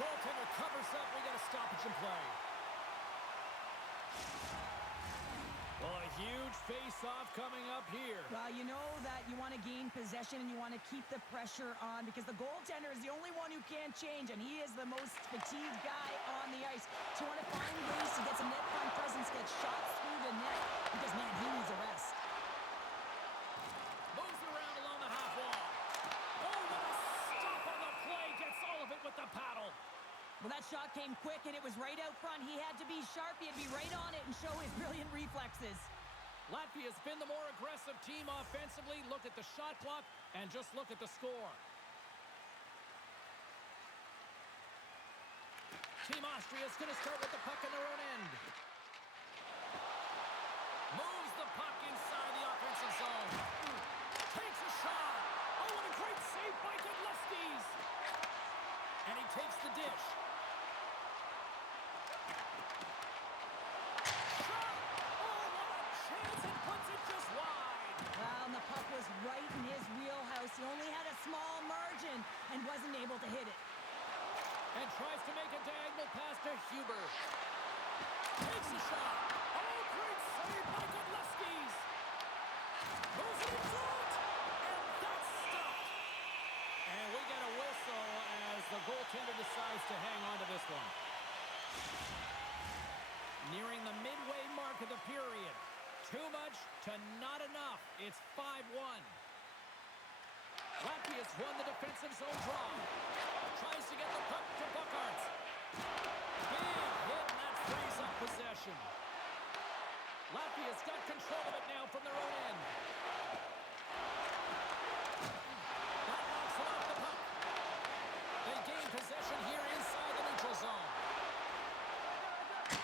Goaltender covers up. We got a stoppage in play. Well, a huge face-off coming up here. Well, you know that you want to gain possession and you want to keep the pressure on because the goaltender is the only one who can't change, and he is the most fatigued guy on the ice. So you want to find ways to get some net front presence, get shots through the net because, man, he needs a rest. Moves it around along the half wall. Oh, what a stop on the play. Gets all of it with the paddle. Well, that shot came quick, and it was right out front. He had to be sharp. He had to be right on it and show his brilliant reflexes. Latvia's been the more aggressive team offensively. Look at the shot clock and just look at the score. Team Austria's going to start with the puck in their own end. Moves the puck inside the offensive zone. Takes a shot. Oh, what a great save by Godlewski's. And he takes the dish. Puck was right in his wheelhouse. He only had a small margin and wasn't able to hit it. And tries to make a diagonal pass to Huber. Takes a shot. Oh, great save by Godlewski's. Moves it in front. And that's stopped. And we get a whistle as the goaltender decides to hang on to this one. Nearing the midway mark of the period. Too much to not enough. It's 5-1. Latvia's won the defensive zone draw. Tries to get the puck to Buckarts. Big hit, and that frees up possession. Latvia's got control of it now from their own end. That knocks it off the puck. They gain possession here inside the neutral zone.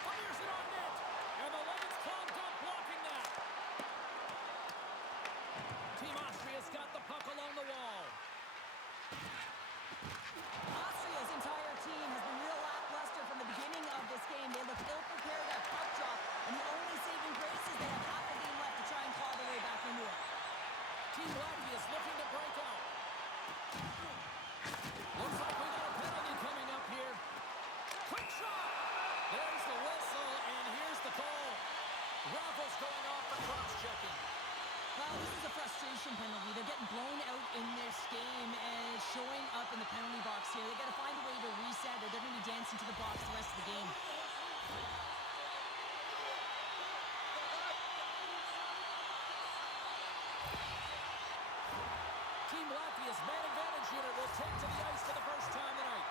Fires it on net. And the lane's clogged up, blocking that. Team Austria's got the puck along the wall. Austria's entire team has been real lackluster from the beginning of this game. They look ill-prepared at puck drop, and the only saving grace is they have half a game left to try and claw their way back into it. Team Latvia is looking to break out. Looks like we got a penalty coming up here. Quick shot! There's the whistle, and here's the call. Raffles going off for cross-checking. Well, this is a frustration penalty. They're getting blown out in this game, and it's showing up in the penalty box here. They got to find a way to reset, or they're going to be dancing to the box the rest of the game. Team Latvia's man advantage unit will take to the ice for the first time tonight.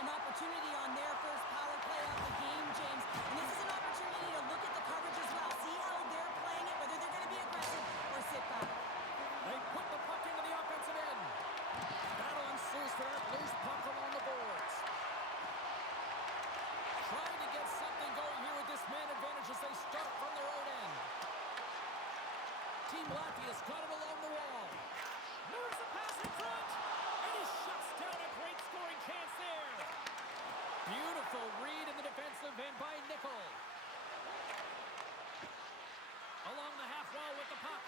An opportunity on their first power play of the game, James. And this is an opportunity to look at the coverage as well. See how they're playing it, whether they're going to be aggressive or sit back. They put the puck into the offensive end. Team Latvia's got it along the wall. Moves the pass in front. And he shuts down a great scoring chance there. Beautiful read in the defensive end by Nickel. Along the half wall with the puck.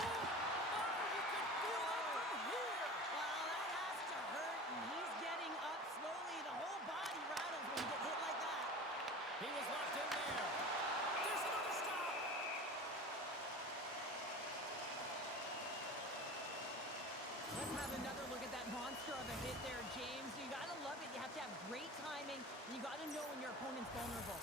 Oh, you can feel that from here. Well, that has to hurt, and he's getting up slowly. The whole body rattles when you get hit like that. He was locked in there. There's another stop. Let's have another look at that monster of a hit there, James. You got to love it. You have to have great timing, and you got to know when your opponent's vulnerable.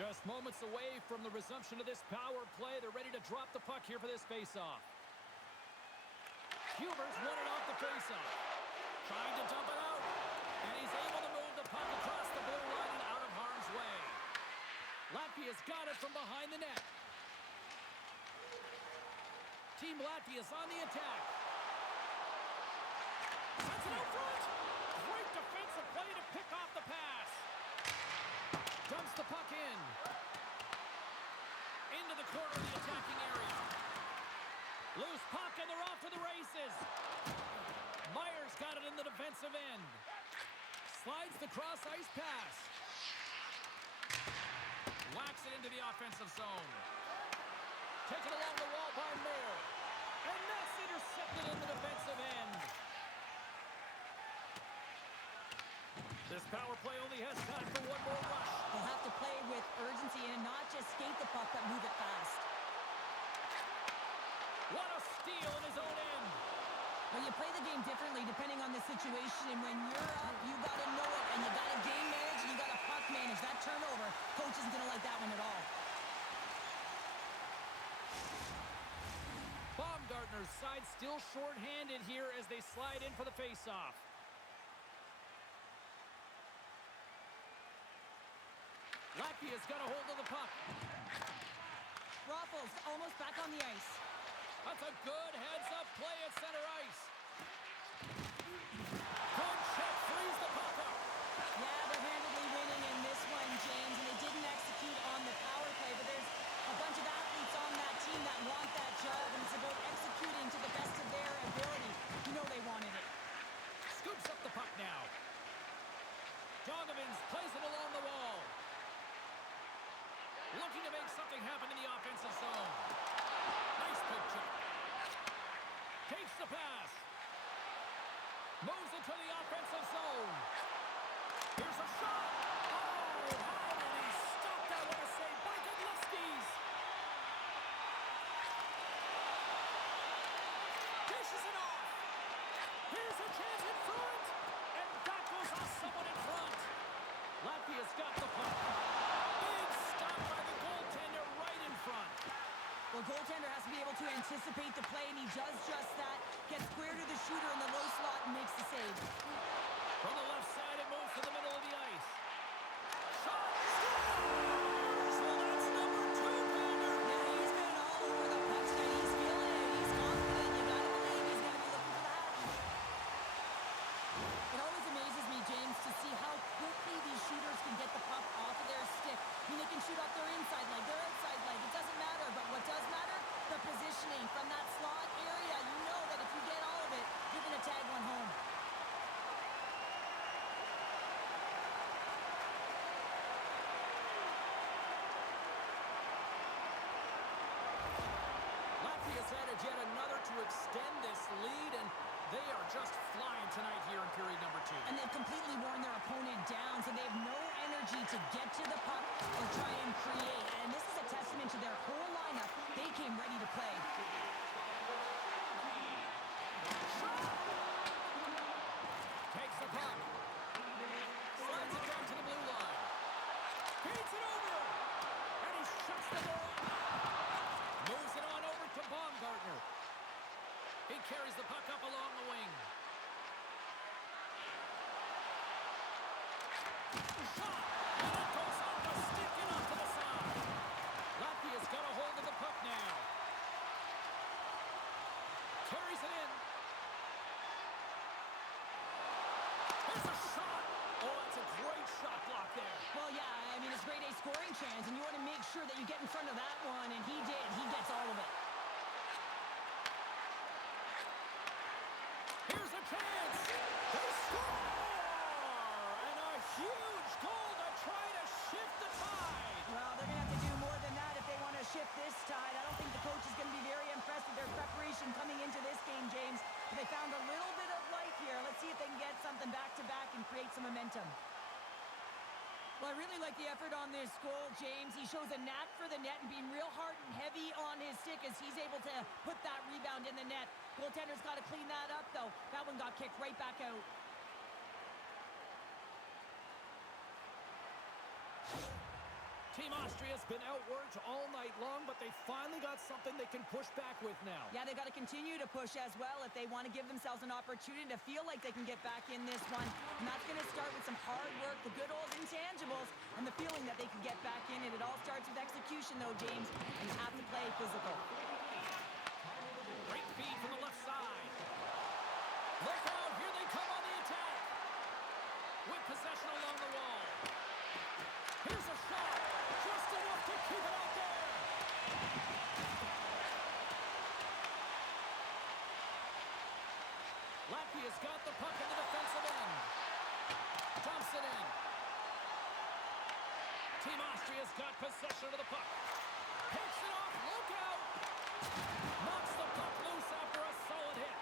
Just moments away from the resumption of this power play. They're ready to drop the puck here for this faceoff. Huber's won it off the faceoff. Trying to dump it out. And he's able to move the puck across the blue line and out of harm's way. Latvia's got it from behind the net. Team Latvia's on the attack. Sends it out front. Great defensive play to pick off the pass. Dumps the puck in. Into the corner of the attacking area. Loose puck and they're off to the races. Myers got it in the defensive end. Slides the cross-ice pass. Whacks it into the offensive zone. Taken along the wall by Moore. And that's intercepted in the defensive end. This power play only has time for one more rush. They'll have to play with urgency and not just skate the puck, but move it fast. What a steal in his own end. Well, you play the game differently depending on the situation, and when you're up, you got to know it, and you got to game manage, and you got to puck manage. That turnover, coach isn't going to like that one at all. Baumgartner's side still short-handed here as they slide in for the face-off. Latvia's got a hold of the puck. Ruffles almost back on the ice. That's a good heads-up play at center ice. Good check, frees the puck up. Yeah, they're handedly winning in this one, James, and they didn't execute on the power play, but there's a bunch of athletes on that team that want that job, and it's about executing to the best of their ability. You know they wanted it. Scoops up the puck now. Donovans plays it along the wall. Looking to make something happen in the offensive zone. Nice pick check. Takes the pass. Moves into the offensive zone. Here's a shot. Oh, how did he stop that with a save by Godlewski's? Dishes it off. Here's a chance in front. And that goes off someone in front. Latvia's got the puck. Big stop by the goaltender right in front. Well, goaltender has to be able to anticipate the play, and he does just that. Gets square to the shooter in the low slot and makes the save. From the left side, it moves to the middle of the ice. Shot! Scores! Well, that's number 2, Pander. Yeah, he's been all over the puck tonight. He's feeling it. He's confident. You gotta believe he's gonna be looking for that. It always amazes me, James, to see how quickly these shooters can get the puck off of their stick. I mean, they can shoot off their inside leg, their outside leg. It doesn't matter, but what does matter? The positioning from that slot area. You know that if you get all of it, you're gonna tag one home. Latvia's added yet another to extend this lead, and they are just flying tonight here in period number 2. And they've completely worn their opponent down, so they have no energy to get to the puck or try and create. And this is a testament to their whole lineup. They came ready to play. Takes the puck. Slides it down to the blue line. Feeds it over. And he shuts the door up. Moves it on over to Baumgartner. He carries the puck up along the wing. Shot! And it goes off the stick and off to the side. Latvia's got a hold of the puck now. Carries it in. There's a shot. Oh, that's a great ship this tide. I don't think the coach is going to be very impressed with their preparation coming into this game, James. But they found a little bit of life here. Let's see if they can get something back-to-back and create some momentum. Well, I really like the effort on this goal, James. He shows a knack for the net and being real hard and heavy on his stick as he's able to put that rebound in the net. Goaltender's got to clean that up, though. That one got kicked right back out. Team Austria's been outworked all night long, but they finally got something they can push back with now. Yeah, they got to continue to push as well if they want to give themselves an opportunity to feel like they can get back in this one. And that's going to start with some hard work, the good old intangibles, and the feeling that they can get back in. And it all starts with execution, though, James. And you have to play physical. Great feed from the left side. Look out, here they come on the attack. With possession along the wall. Here's a shot. Just enough to keep it out there. Latvia's got the puck in the defensive end. Dumps it in. Team Austria's got possession of the puck. Takes it off. Look out. Knocks the puck loose after a solid hit.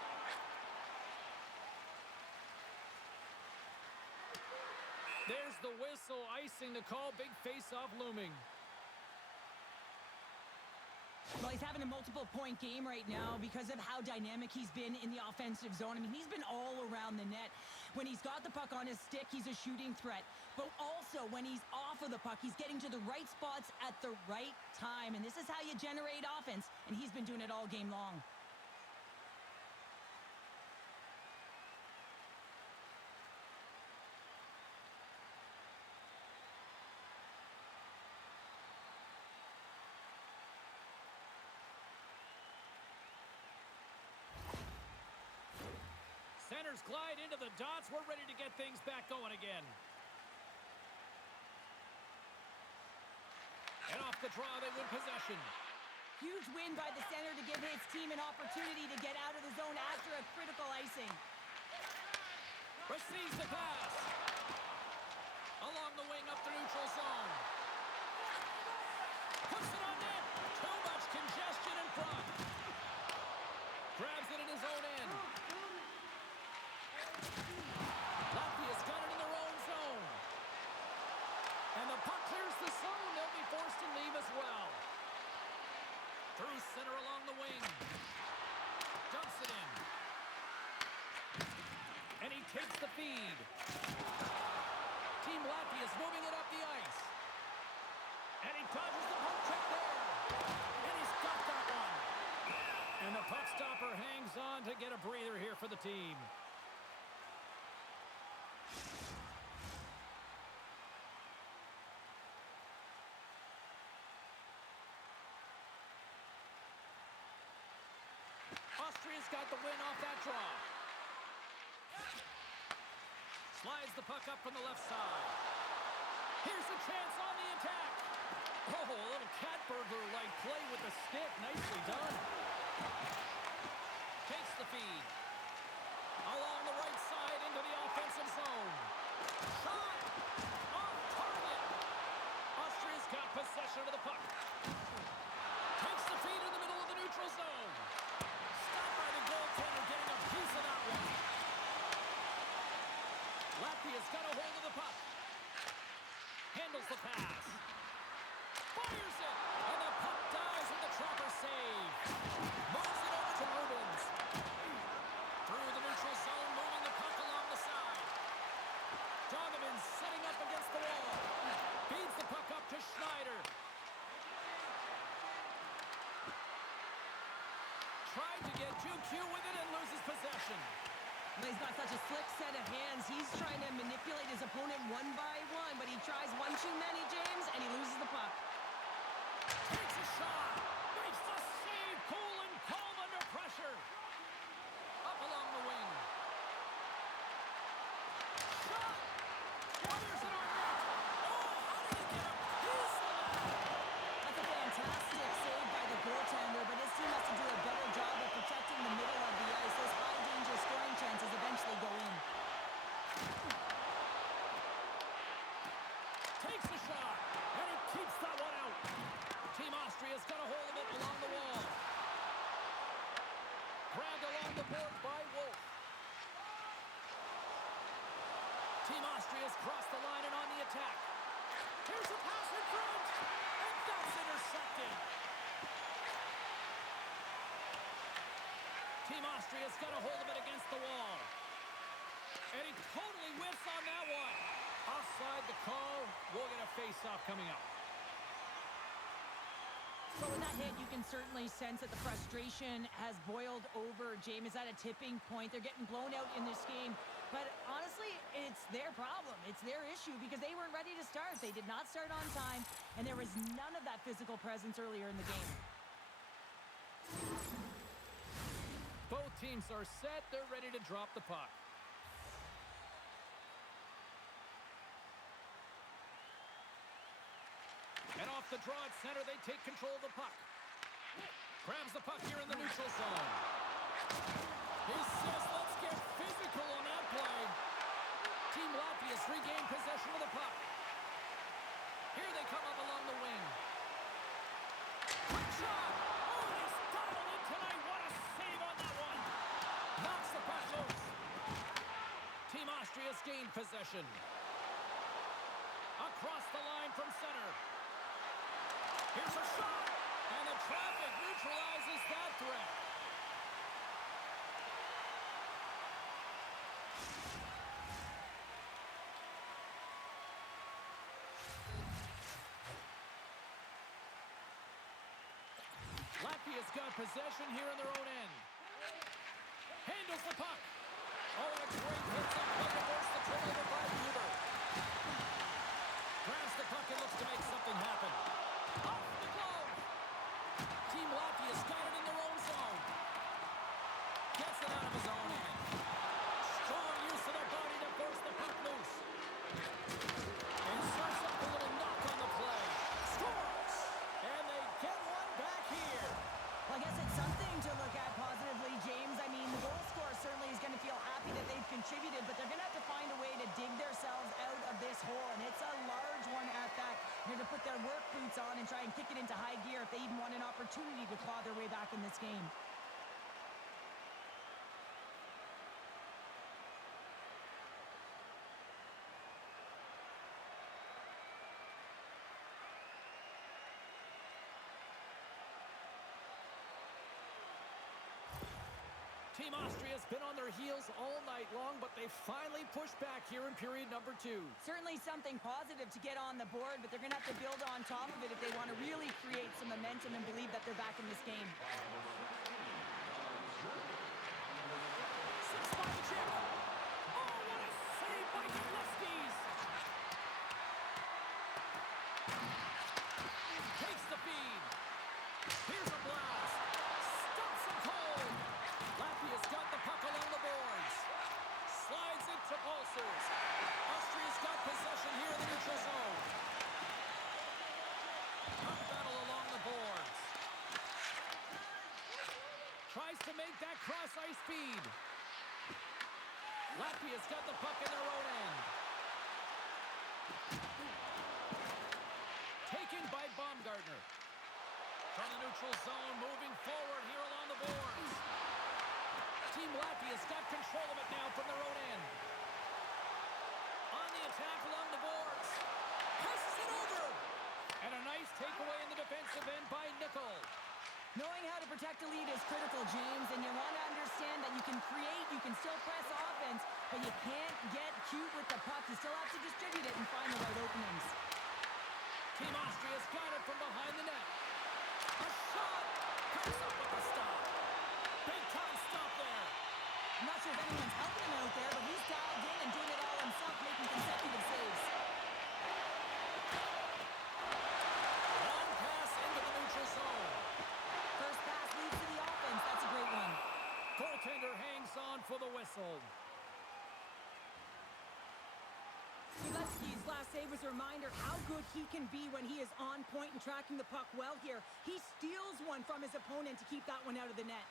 There's the whistle, icing the call. Big face-off looming. Well, he's having a multiple-point game right now because of how dynamic he's been in the offensive zone. I mean, he's been all around the net. When he's got the puck on his stick, he's a shooting threat. But also, when he's off of the puck, he's getting to the right spots at the right time. And this is how you generate offense, and he's been doing it all game long. Centers glide into the dots. We're ready to get things back going again. And off the draw, they win possession. Huge win by the center to give his team an opportunity to get out of the zone after a critical icing. Receives the pass. Along the wing up the neutral zone. Puts it on net. Too much congestion in front. Grabs it in his own end. Latvia's got it in their own zone. And the puck clears the zone. They'll be forced to leave as well. Through center along the wing. Dumps it in. And he takes the feed. Team Latvia's moving it up the ice. And he dodges the poke check there. And he's got that one. And the puck stopper hangs on to get a breather here for the team. Austria's got the win off that draw. Slides the puck up from the left side. Here's a chance on the attack. Oh, a little cat burglar-like play with the stick. Nicely done. Takes the feed. Along the right side into the offensive zone. Shot! Off target! Austria's got possession of the puck. Takes the feed in the middle of the neutral zone. Stopped by the goaltender, getting a piece of that one. Latvia's got a hold of the puck. Handles the pass. Fires it! And the puck dies with the trapper save. Moves it over to Rubens. Through the neutral zone, moving the puck along the side. Donovan setting up against the wall. Feeds the puck up to Schneider. Tried to get 2Q with it and loses possession. He's got such a slick set of hands. He's trying to manipulate his opponent one by one, but he tries one too many, James, and he loses the puck. Takes a shot. Makes the save. Cool and calm under pressure. Up along the wing. Shot. Fires it on net. Oh, how did he get a piece of that? That's a fantastic save by the goaltender, but his team has to do a better job of protecting the middle of the ice. Those high-danger scoring chances eventually go in. Takes a shot, and he keeps that one out. Team Austria's got a hold of it along the wall. Grabbed along the board by Wolf. Team Austria's crossed the line and on the attack. Here's a pass in front, and that's intercepted. Team Austria's got a hold of it against the wall. And he totally whiffs on that one. Offside the call. We'll get a face-off coming up. So in that hit, you can certainly sense that the frustration has boiled over. James is at a tipping point. They're getting blown out in this game. But honestly, it's their problem. It's their issue because they weren't ready to start. They did not start on time, and there was none of that physical presence earlier in the game. Both teams are set. They're ready to drop the puck. And off the draw at center, they take control of the puck. Grabs the puck here in the neutral zone. He says, let's get physical on that play. Team Latvia's regained possession of the puck. Here they come up along the wing. Quick shot! Oh, he's dialed it tonight. What a save on that one. Knocks the puck loose. Team Austria's gained possession. Across the line from center. Here's a shot, and the traffic neutralizes that threat. Latvia's got possession here in their own end. Handles the puck. Oh, and a great hits up play to force the turnover by Huber. Grabs the puck and looks to make something happen. Off the glove. Team Latvia's got it in their own zone. Gets it out of his own end. Strong use of their body to force the puck loose. And serves up a little knock on the play. Scores! And they get one back here. Well, I guess it's something to look at positively, James. I mean, the goal scorer certainly is going to feel happy that they've contributed, but they're going to have to find a way to dig themselves out of this hole, and it's a large one at that. They're going to put their work boots on and try and kick it into high gear if they even want an opportunity to claw their way back in this game. Team Austria's been on their heels all night long, but they finally pushed back here in period number 2. Certainly something positive to get on the board, but they're going to have to build on top of it if they want to really create some momentum and believe that they're back in this game. 6 by the chip. Oh, what a save by Gillespie's. Takes the feed. Here's a blast. Stops him cold. Latvia's got the puck along the boards. Slides it to Pulsers. Austria's got possession here in the neutral zone. Puck battle along the boards. Tries to make that cross-ice feed. Latvia's got the puck in their own end. Taken by Baumgartner. From the neutral zone, moving forward here along the boards. Team Latvia's got control of it now from their own end. On the attack along the boards. Passes it over. And a nice takeaway in the defensive end by Nickel. Knowing how to protect a lead is critical, James, and you want to understand that you can create, you can still press offense, but you can't get cute with the puck. You still have to distribute it and find the right openings. Team Austria's got it from behind the net. A shot. Comes up with a stop. Big time stop there. I'm not sure if anyone's helping him out there, but he's dialed in and doing it all himself, making consecutive saves. One pass into the neutral zone. First pass leads to the offense. That's a great one. Goaltender hangs on for the whistle. Gillespie's last save was a reminder how good he can be when he is on point and tracking the puck well here. He steals one from his opponent to keep that one out of the net.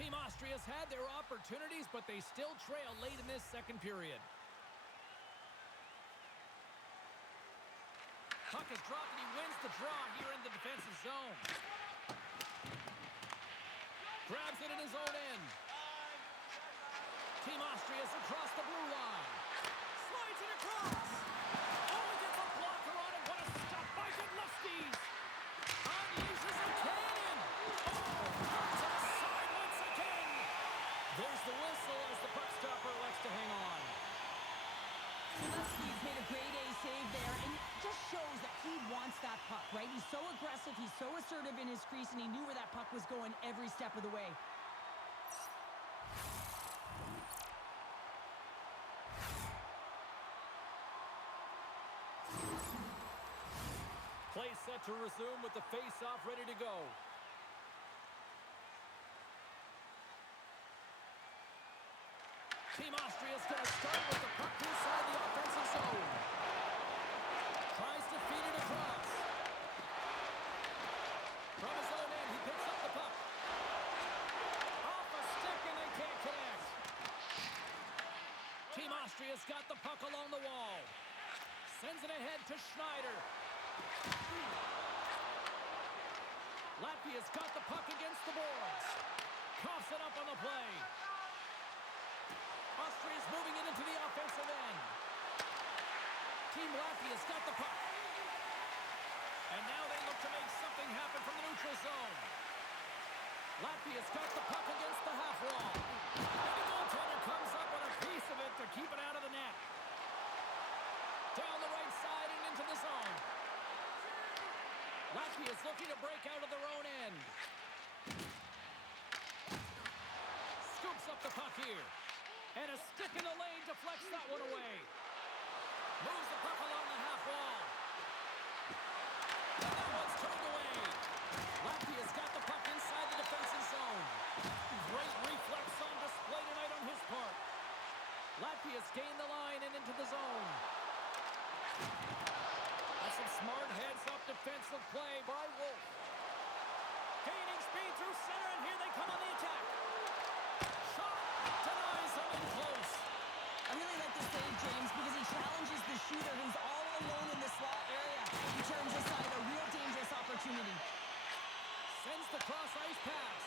Team Austria Austria's had their opportunities, but they still trail late in this second period. Puck is dropped, and he wins the draw here in the defensive zone. Grabs it in his own end. Team Austria's across the blue line. Slides it across. Oh, he gets a blocker on it. What a stop by Godlewski's. Unleashes a cannon. Oh, comes to the side once again. There's the whistle as the puck stopper elects to hang on. Godlewski's made a grade A save there, and it just shows that he wants that puck, right? He's so aggressive, he's so assertive in his crease, and he knew where that puck was going every step of the way. Play set to resume with the face-off ready to go. Team Austria's going to start with the puck inside the offensive zone. Tries to feed it across. From his own end, he picks up the puck. Off a stick, and they can't connect. Team Austria's got the puck along the wall. Sends it ahead to Schneider. Latvia's got the puck against the boards. Coughs it up on the play. Austria's moving it into the offensive end. Team Latvia's got the puck. And now they look to make something happen from the neutral zone. Latvia's got the puck against the half wall. And the goaltender comes up with a piece of it to keep it out of the net. Down the right side and into the zone. Latvia's looking to break out of their own end. Scoops up the puck here. And a stick in the lane deflects that one away. Moves the puck along the half wall. And that one's turned away. Latvia's got the puck inside the defensive zone. Great reflex on display tonight on his part. Latvia's gained the line and into the zone. That's some smart heads-up defensive play by Wolf. Gaining speed through center, and here they come on the attack. Shot denies him in close. I really like this save, James, because he challenges the shooter who's all alone in the slot area. He turns aside a real dangerous opportunity. Sends the cross-ice pass.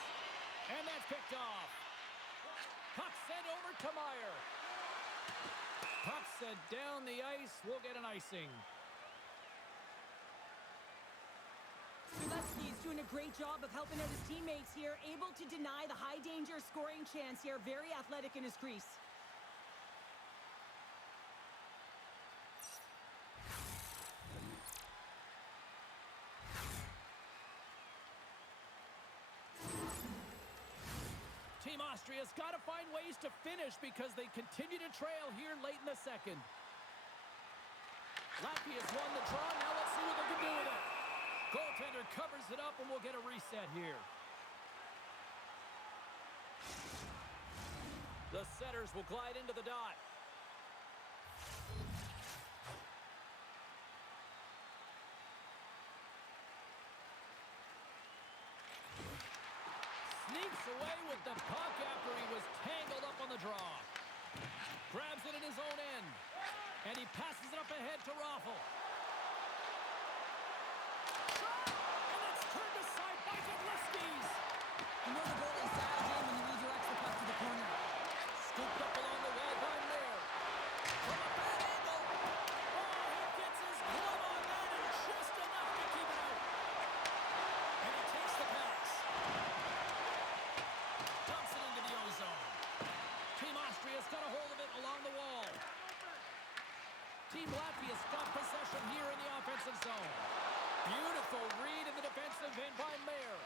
And that's picked off. Puck sent over to Meyer. Puck sent down the ice. We'll get an icing. Godlewski's doing a great job of helping out his teammates here, able to deny the high-danger scoring chance here. Very athletic in his crease. Team Austria's got to find ways to finish because they continue to trail here late in the second. Latvia's won the draw. Now let's see what they can do with it. Goaltender covers it up, and we'll get a reset here. The setters will glide into the dot. Sneaks away with the puck after he was tangled up on the draw. Grabs it in his own end. And he passes it up ahead to Raffel. Shot! And it's turned aside by Godlewski's. You know the goalie's dialed in when he redirects the puck to the corner. Scooped up along the wall by Mayer. From a bad angle. Oh, he gets his glove on that and just enough to keep it out. And he takes the pass. Dumps it into the ozone. Team Austria's got a hold of it along the wall. Team Latvia's got possession here in the offensive zone. Beautiful read in the defensive end by Mayer.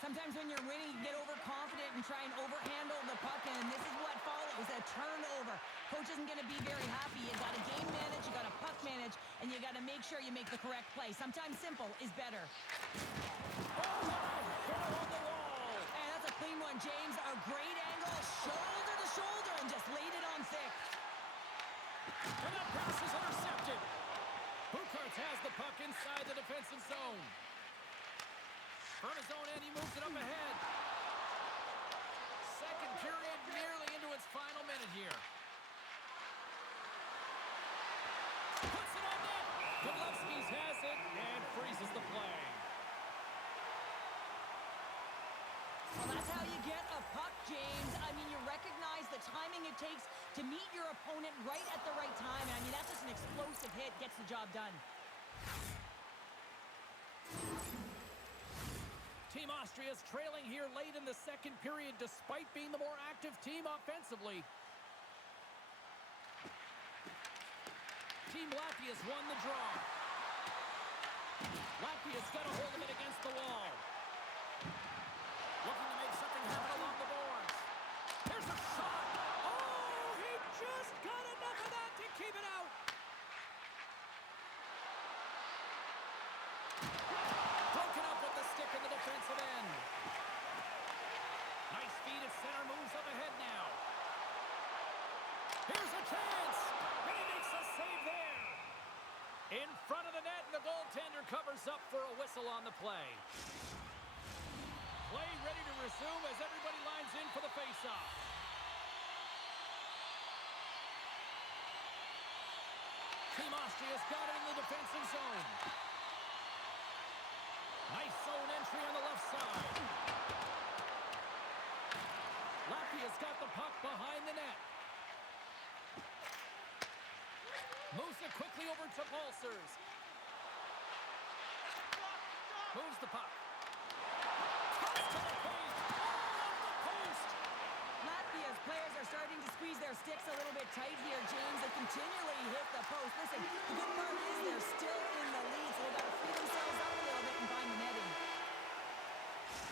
Sometimes when you're winning, you get overconfident and try and overhandle the puck, and this is what follows, a turnover. Coach isn't going to be very happy. You got to game manage, you got to puck manage, and you got to make sure you make the correct play. Sometimes simple is better. Oh, hit on the wall. And that's a clean one, James. A great angle, shoulder to shoulder, and just laid it on thick. And that pass is intercepted. Bukarts has the puck inside the defensive zone. From his own end, he moves it up ahead. second period nearly into its final minute here. Puts it on net. Godlewski's has it and freezes the play. Well, that's how you get a puck, James. I mean, you recognize the timing it takes to meet your opponent right at the right time. And I mean, that's just an explosive hit. Gets the job done. Team Austria is trailing here late in the second period despite being the more active team offensively. Team Latvia's won the draw. Latvia's got a hold of it against the wall. Looking to make something happen along the boards. Here's a shot. Oh, he just got enough of that to keep it out. Broken up with the stick in the defensive end. Nice feed at center, moves up ahead now. Here's a chance. And he makes a save there. In front of the net, and the goaltender covers up for a whistle on the play. Play ready to resume as everybody lines in for the face-off. Team Austria's got it in the defensive zone. Nice zone entry on the left side. Latvia's got the puck behind the net. Moves it quickly over to Pulsers. Moves the puck. Latvia's players are starting to squeeze their sticks a little bit tight here, James. They continually hit the post. Listen, the good part is they're still in the lead, so they've got to free themselves up a little bit and find the netting.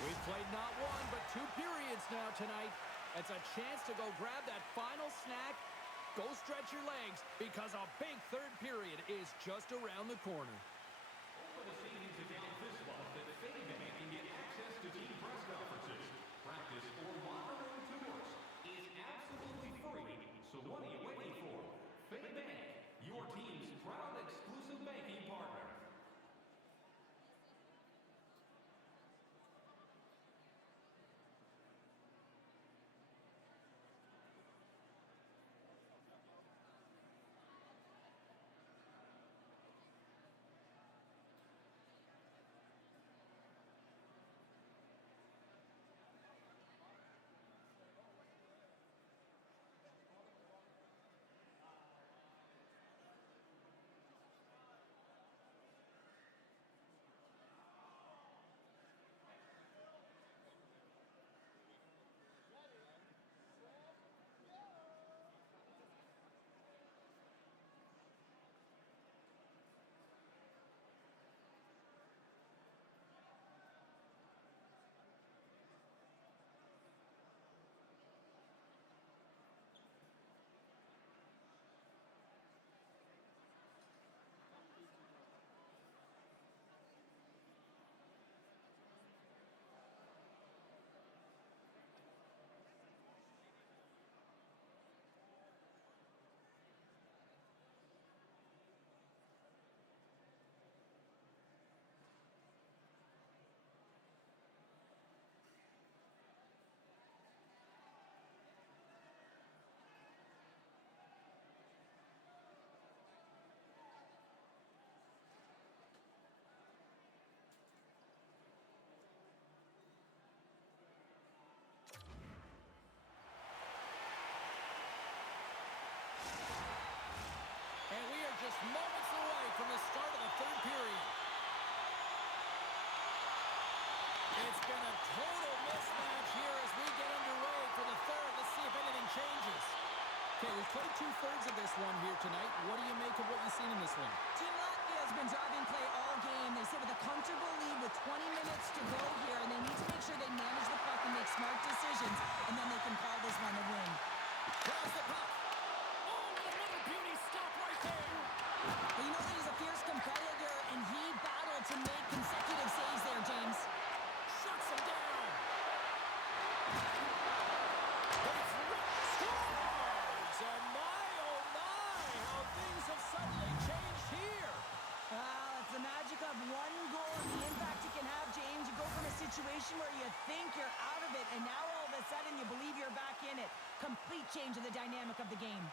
We've played not one, but 2 periods now tonight. It's a chance to go grab that final snack. Go stretch your legs, because a big third period is just around the corner. Open the savings account this month at FameBank and get access to team press conferences, practice, or locker room tours. It's absolutely free, so what are you waiting for? FameBank, your team's proud exclusive banking partner. Just moments away from the start of the third period. It's been a total mismatch here as we get underway for the third. Let's see if anything changes. Okay, we've played 2/3 of this one here tonight. What do you make of what you've seen in this one? Team Latvia has been driving play all game. They sit with a comfortable lead with 20 minutes to go here, and they need to make sure they manage the puck and make smart decisions, and then they can call this one a win. Draws the puck. Oh, another beauty stop right there. Well, you know that he's a fierce competitor, and he battled to make consecutive saves there, James. Shuts him down. It's scores! And my, oh my, how things have suddenly changed here. Well, it's the magic of one goal and the impact it can have, James. You go from a situation where you think you're out of it, and now all of a a sudden you believe you're back in it. Complete change in the dynamic of the game.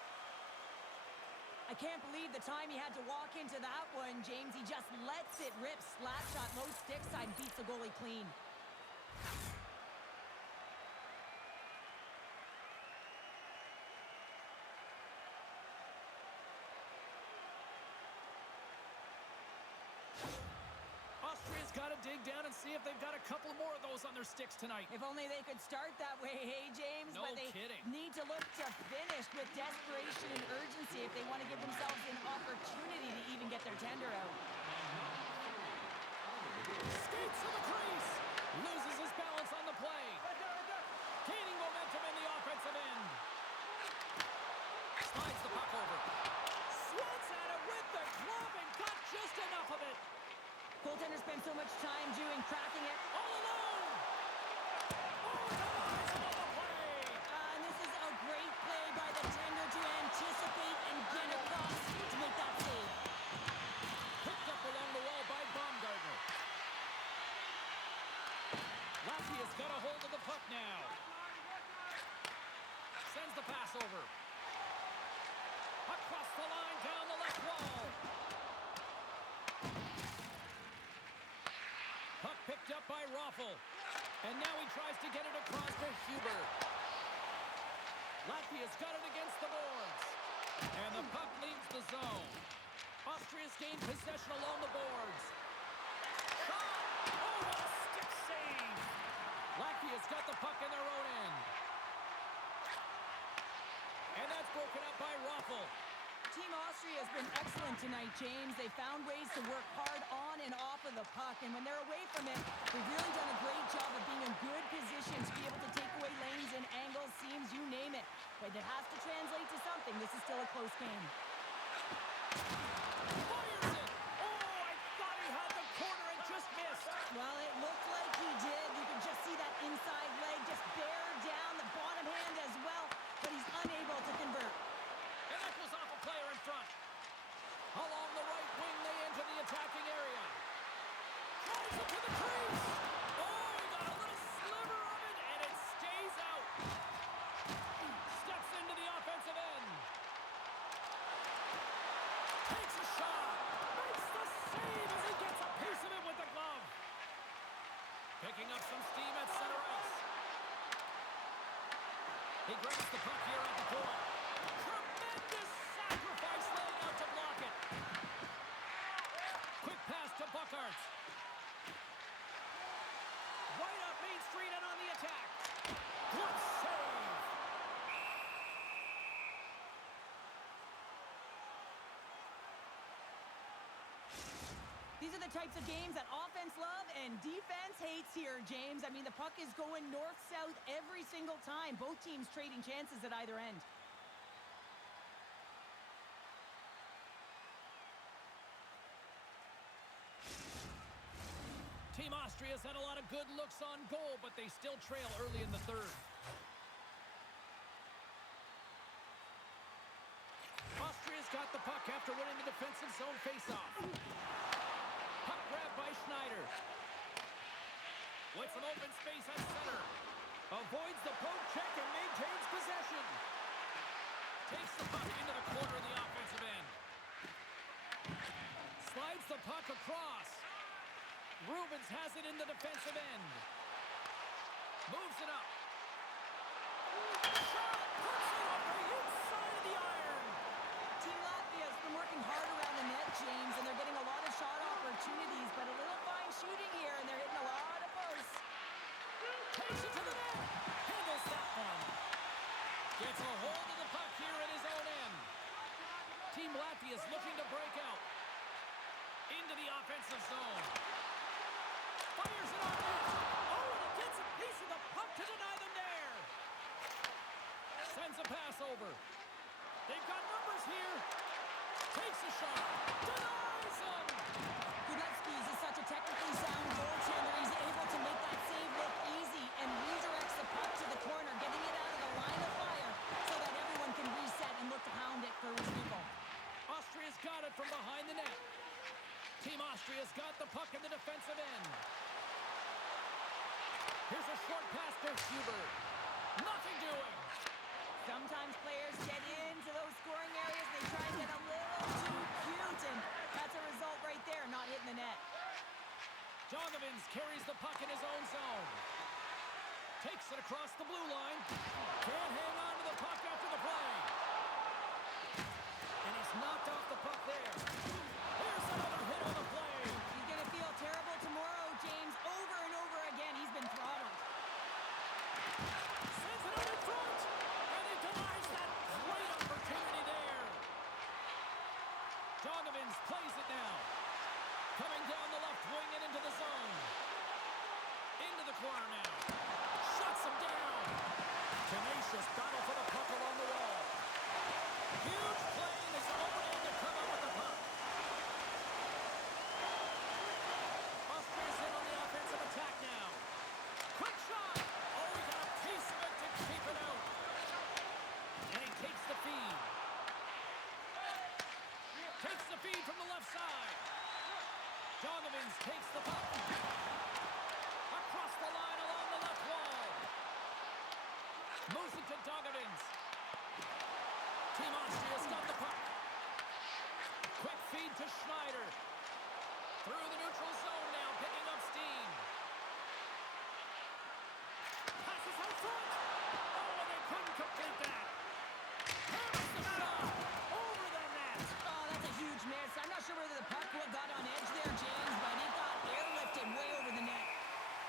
I can't believe the time he had to walk into that one, James. He just lets it rip. Slap shot, low stick side, beats the goalie clean. Austria's got to dig down and see if they've got a couple more of those on their sticks tonight. If only they could start that way, hey, James? No but they kidding. need to look to finish with desperation and urgency if they want to give themselves an opportunity to even get their tender out. Skates to the crease. Loses his balance on the play. Gaining momentum in the offensive end. Slides the puck over. Swats at it with the glove and got just enough of it. Goaltender spent so much time doing cracking it. All alone. Oh, denies him on the play. And this is a great play by the tender to anticipate and get across to make that save. Picked up along the wall by Baumgartner. Latvia's got a hold of the puck now. Sends the pass over. Across the line, down the left wall. Puck picked up by Raffl. And now he tries to get it across to Huber. Latvia's got it against the boards. And the puck leaves the zone. Austria's gained possession along the boards. Shot! Oh, what a stick save! Latvia's got the puck in their own end. And that's broken up by Raffl. Team Austria has been excellent tonight, James. They found ways to work hard on and off of the puck, and when they're away from it, they've really done a great job of being in good position to be able to take away lanes and angles, seams, you name it. But it has to translate to something. This is still a close game. Fires it! Oh, I thought he had the corner and just missed. Well, it looked like he did. You can just see that inside leg just bear down, the bottom hand as well, but he's unable to convert. And that was off a player in front. Along the right wing, they enter the attacking area. Drives it to the crease. Oh, he got a little sliver of it, and it stays out. Steps into the offensive end. Takes a shot. Makes the save as he gets a piece of it with the glove. Picking up some steam at center ice. He grabs the puck here at the point. Tremendous sacrifice laying out to block it. Quick pass to Buckhart. Right up Main Street and on the attack. Good save. These are the types of games that offense love and defense hates here, James. I mean, the puck is going north-south every single time. Both teams trading chances at either end. Team Austria's had a lot of good looks on goal, but they still trail early in the third. Austria's got the puck after winning the defensive zone faceoff. Puck grab by Schneider. With some open space at center. Avoids the poke check and maintains possession. Takes the puck into the corner of the offensive end. Slides the puck across. Rubens has it in the defensive end. Moves it up. Shot! Puts it over the inside of the iron. Team Latvia has been working hard around the net, James, and they're getting a lot of shot opportunities, but a little fine shooting here, and they're hitting a lot of posts. Takes it to the net. Handles that one. Gets a hold of the puck here in his own end. Team Latvia is looking to break out. Into the offensive zone. Fires it on net. Oh, and it gets a piece of the puck to deny them there. Sends a pass over. They've got numbers here. Takes a shot. Denies him. Gudetsky is such a technically sound goaltender. He's able to make that save look easy and redirects the puck to the corner, getting it out of the line of fire so that everyone can reset and look to pound it for Rizzuto. Austria's got it from behind the net. Team Austria's got the puck in the defensive end. Here's a short pass to Huber. Nothing doing. Sometimes players get into those scoring areas. They try and get a little too cute, and that's a result right there, not hitting the net. Donovins carries the puck in his own zone. Takes it across the blue line. Can't hang on to the puck after the play. And he's knocked off the puck there. Here's another hit on the play. He's going to feel terrible tomorrow, James. Over and over again, he's been throttled. Sends it out in front. And he denies that great opportunity there. Donovins plays it now. Coming down the left wing and into the zone. Into the corner now. Shuts him down. Tenacious battle for the puck along the wall. Huge play in his own end to come up with the puck. Austria's in on the offensive attack now. Quick shot. Oh, he got a piece of it to keep it out. And he takes the feed. Takes the feed from the left side. Donovins takes the puck. Across the line along the left wall. Moves it to Donovins. Team Austria's got the puck. Quick feed to Schneider. Through the neutral zone now, picking up steam. Passes out front. Oh, and they couldn't complete that. Here's the shot. Over the net. Oh, that's a huge miss. I'm not sure whether the puck got on edge there, James, but it got airlifted way over the net.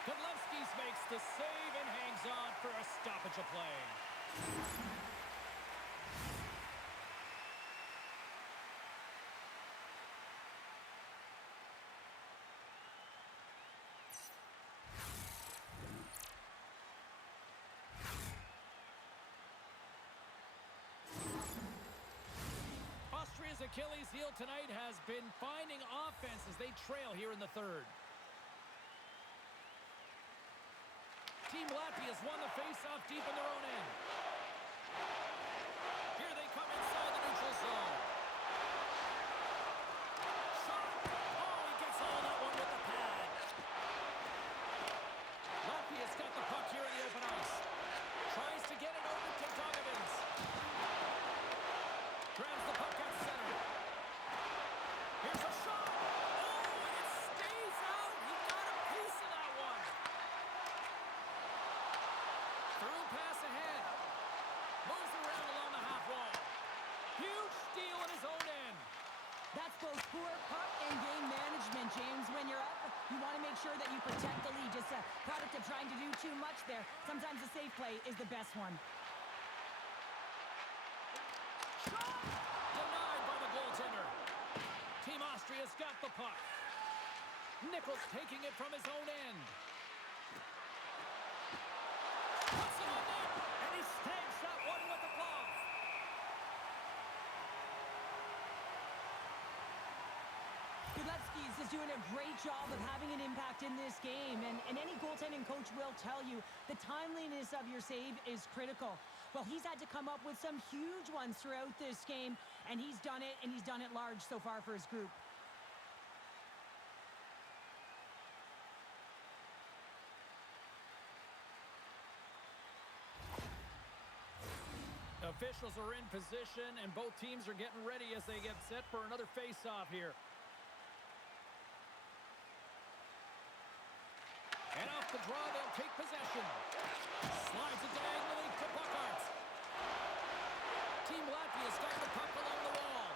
Godlewskis makes the save and hangs on for a stoppage of play. Austria's Achilles heel tonight has been finding offense as they trail here in the third. Team Latvia's won the face-off deep in their own end. Here they come inside the neutral zone. Shot! Oh, he gets all that one with the pad. Latvia's got the puck here in the open ice. Tries to get it over to Donovins. Grabs the puck at center. Here's a shot. Oh, and it stays out. He got a piece of that one. Through pass ahead. Moves around along the half wall. Huge steal in his own end. That's both poor puck and game management, James. When you're up, you want to make sure that you protect the lead. Just a product of trying to do too much there. Sometimes the safe play is the best one. Shot! Denied by the goaltender. Team Austria's got the puck. Nichols taking it from his own end. Puts it on net, and he snags that one with the glove. Godlewskis is doing a great job of having an impact in this game, and any goaltending coach will tell you the timeliness of your save is critical. Well, he's had to come up with some huge ones throughout this game, and he's done it, and he's done it large so far for his group. Officials are in position, and both teams are getting ready as they get set for another face-off here. And off the draw, they'll take possession. Slides it diagonally to Buckhart. Team Latvia's got the puck along the wall.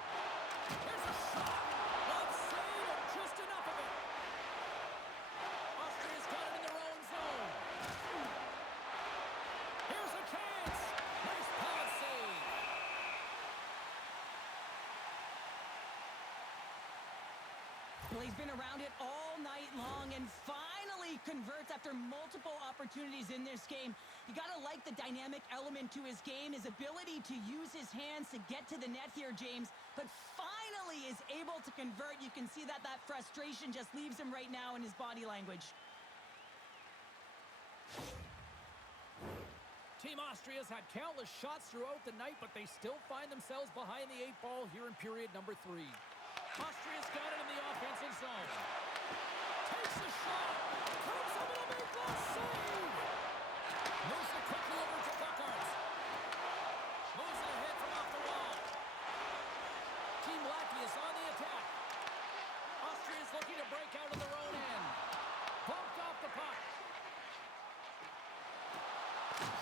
Here's a shot. One save and just enough of it. Austria's got it in their own zone. Here's a chance. Nice pad save. Well, he's been around it all night long and finally converts after multiple opportunities in this game. You got to like the dynamic element to his game, his ability to use his hands to get to the net here, James, but finally is able to convert. You can see that frustration just leaves him right now in his body language. Team Austria's had countless shots throughout the night, but they still find themselves behind the 8-ball here in period number 3. Austria's got it in the offensive zone. Takes a shot. Comes up and a big glass save. Moves it quickly over to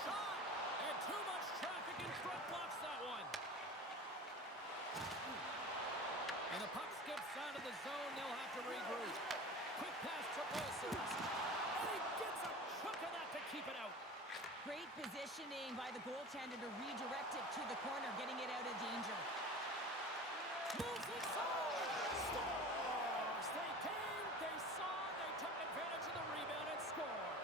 Shot! And too much traffic in front blocks that one. And the puck skips out of the zone. They'll have to regroup. Quick pass to Ulcers. And he gets a chunk of that to keep it out. Great positioning by the goaltender to redirect it to the corner, getting it out of danger. Moves inside. Scores! They came, they saw, they took advantage of the rebound and scored.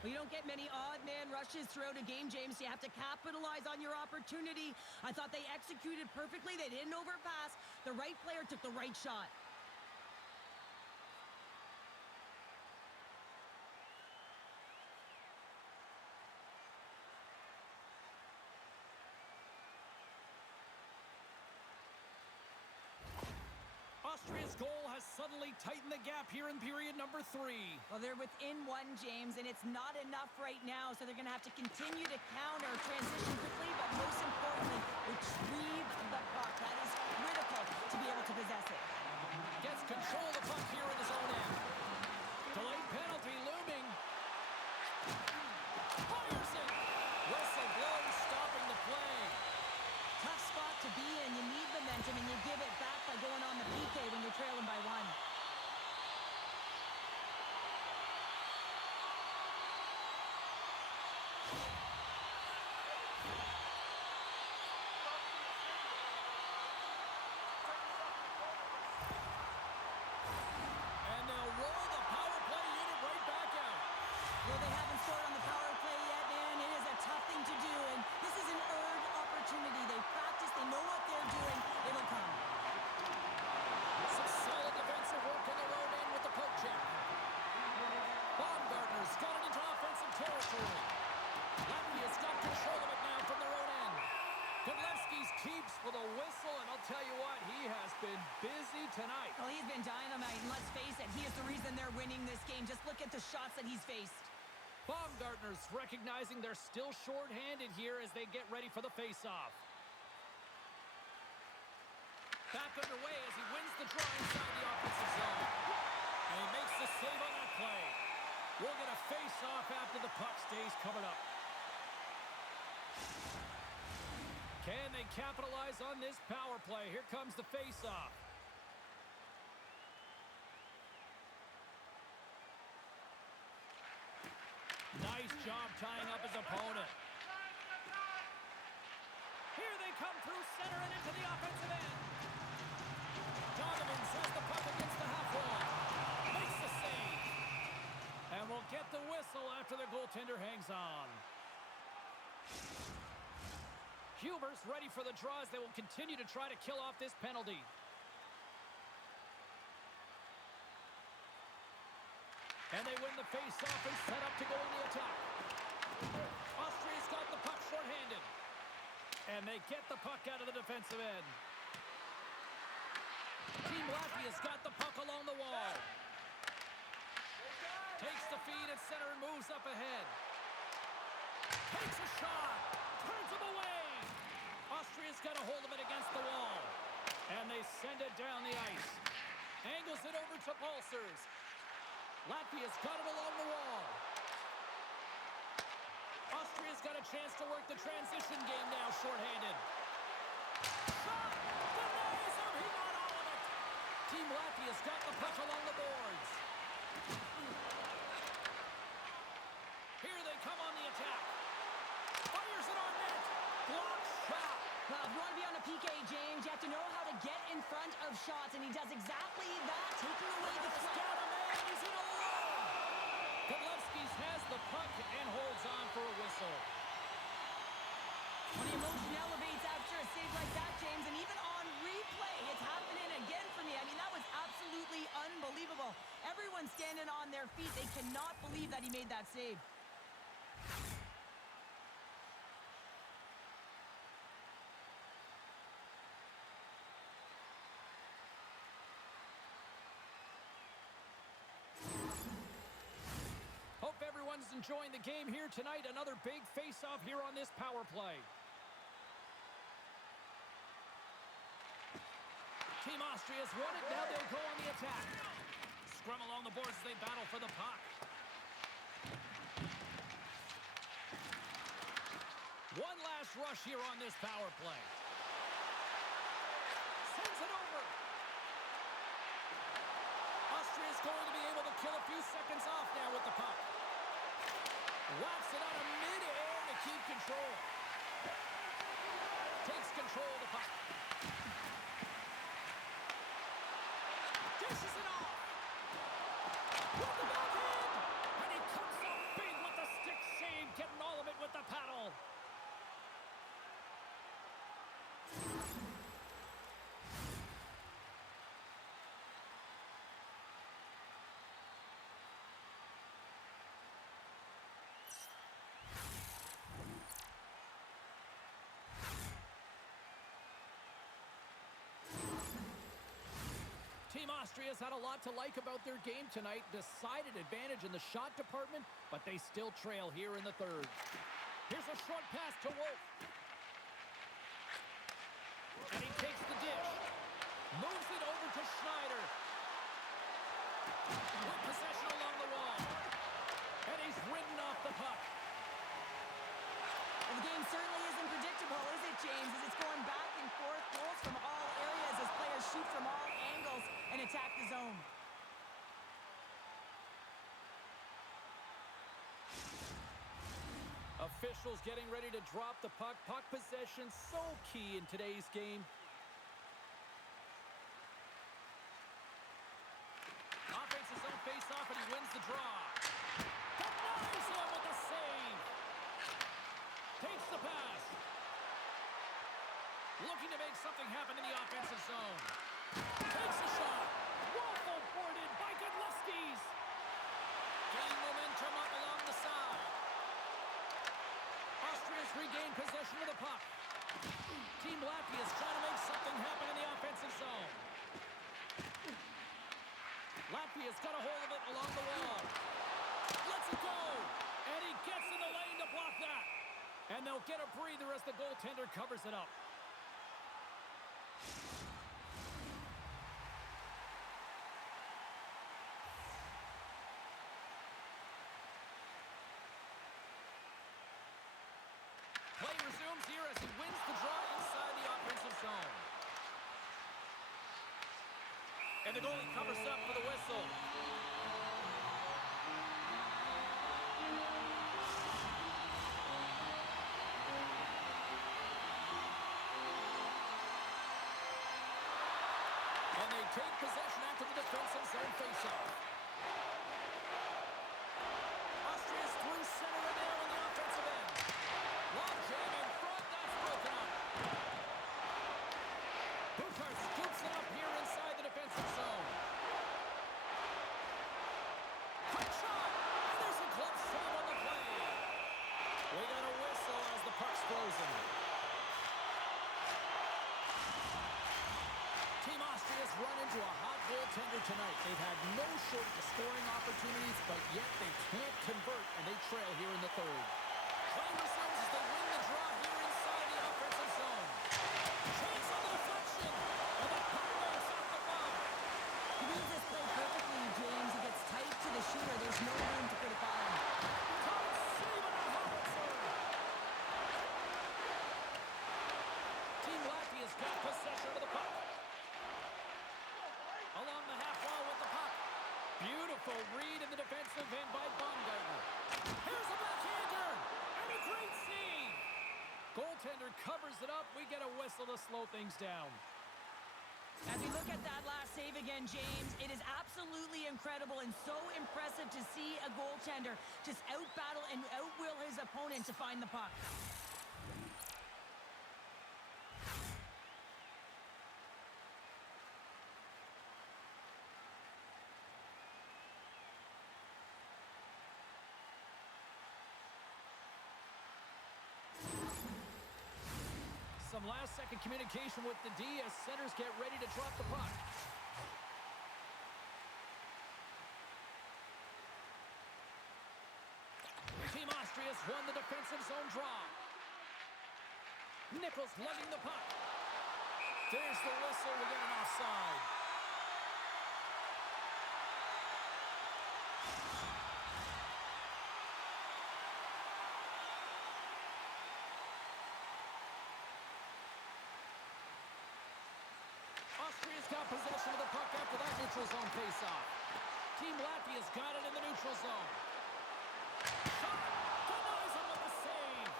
Well, you don't get many odd man rushes throughout a game, James. You have to capitalize on your opportunity. I thought they executed perfectly. They didn't overpass. The right player took the right shot. Austria's goal has suddenly tightened the gap here in period number 3. Well, they're within one, James, and it's not enough right now, so they're going to have to continue to counter, transition quickly, but most importantly, retrieve the puck. That is critical to be able to possess it. Gets control of the puck here in his own end. Delayed penalty looming. Fires it. Whistle blows, stopping the play. Tough spot to be in. You need momentum, and you give it back by going on the PK when you're trailing by one. And they'll roll the power play unit right back out. Well, they haven't scored on the power play yet, man. It is a tough thing to do, and this is an earned opportunity. They practice. They know what they're doing. It'll come. Some solid defensive work on the road end with the poke check. Baumgartner's got it into offensive territory. Latvia's got control of it now from the road end. Godlewski's keeps for the whistle, and I'll tell you what, he has been busy tonight. Well, he's been dynamite, and let's face it, he is the reason they're winning this game. Just look at the shots that he's faced. Baumgartner's recognizing they're still short-handed here as they get ready for the face-off. Back underway as he wins the draw inside the offensive zone. And he makes the save on that play. We'll get a face-off after the puck stays covered up. Can they capitalize on this power play? Here comes the face-off. Nice job tying up his opponent. Here they come through center and into the offensive end. Donovan has the puck against the half wall. Makes the save. And we'll get the whistle after the goaltender hangs on. Huber's ready for the draws. They will continue to try to kill off this penalty. And they win the face-off and set up to go on the attack. Austria's got the puck shorthanded. And they get the puck out of the defensive end. Team Latvia's got the puck along the wall. Takes the feed at center and moves up ahead. Takes a shot. Turns him away. Austria's got a hold of it against the wall. And they send it down the ice. Angles it over to Ulcers. Latvia's got it along the wall. Austria's got a chance to work the transition game now, shorthanded. Shot! Denies him! He got all of it! Team Latvia's got the puck along the boards. Here they come on the attack. Fires it on net. Block shot. Well, if you want to be on a PK, James, you have to know how to get in front of shots, and he does exactly that, taking away the He's threat. got a man. He's in alone. Godlewski's has the puck and holds on for a whistle. When the emotion elevates after a save like that, James, and even on replay, it's happening again for me. I mean, that was absolutely unbelievable. Everyone's standing on their feet. They cannot believe that he made that save. Hope everyone's enjoying the game here tonight. Another big face-off here on this power play. Team Team Austria's won it. Now they'll go on the attack. Scrum along the boards as they battle for the puck. One last rush here on this power play. Sends it over. Austria's going to be able to kill a few seconds off now with the puck. Whacks it out of mid-air to keep control. Takes control of the puck. Dishes it off. With the backhand. And he comes up big with the stick save, getting all of it with the paddle. Team Austria's had a lot to like about their game tonight. Decided advantage in the shot department, but they still trail here in the third. Here's a short pass to Wolf. And he takes the dish. Moves it over to Schneider. With possession along the wall. And he's ridden off the puck. Well, the game certainly isn't predictable, is it, James? As it's going back and forth, goals from all areas as players shoot from all angles and attack the zone. Officials getting ready to drop the puck. Puck possession so key in today's game. Offense his own face-off, and he wins the draw. Denies him with the save. Takes the pass. Looking to make something happen in the offensive zone. Takes a shot. Waffle boarded by Godlewski's. Gaining momentum up along the side. Austria's regained possession of the puck. Team Latvia is trying to make something happen in the offensive zone. Latvia's got a hold of it along the wall. Lets it go. And he gets in the lane to block that. And they'll get a breather as the goaltender covers it up. Play resumes here as he wins the draw inside the offensive zone. And the goalie covers up for the whistle. And they take possession after the defensive zone faceoff. Austria's through center and now on the offensive end. Long jam in front, that's broken up. Bukar scoops it up here inside the defensive zone. Quick shot, and there's a glove save on the play. We got a whistle as the puck's frozen. Team Austria's run into a hot goaltender tonight. They've had no shortage of scoring opportunities, but yet they can't convert, and they trail here in the third. Play resumes as they win the draw here inside the offensive zone. Chance on the deflection, and the puck goes off the bump. He reads this play perfectly, James. He gets tight to the shooter. There's no room to put it by him. Tight save on the howitzer. Team Latvia's got possession of the puck. Along the half wall with the puck. Beautiful read in the defensive end by Baumgartner. Here's a backhander, and a great save. Goaltender covers it up. We get a whistle to slow things down. As we look at that last save again, James, it is absolutely incredible and so impressive to see a goaltender just out-battle and out-will his opponent to find the puck. Some last-second communication with the D as centers get ready to drop the puck. Team Austria's won the defensive zone draw. Nichols lugging the puck. There's the whistle. We get an offside. got possession of the puck after that neutral zone faceoff. Team Latvia's got it in the neutral zone. Shot! Denies him with a save.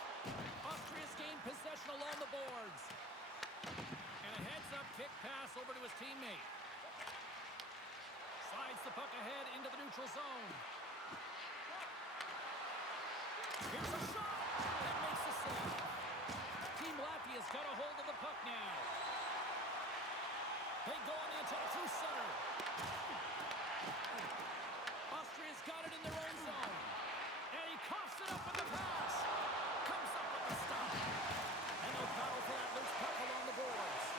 Austria's gained possession along the boards. And a heads-up kick pass over to his teammate. Slides the puck ahead into the neutral zone. Here's a shot! That makes the save. Team Latvia's got a hold of the puck now. They go on the attack through center. Austria's got it in their own zone. And he coughs it up with the pass. Comes up with the stop. And they'll battle for that loose puck along the boards.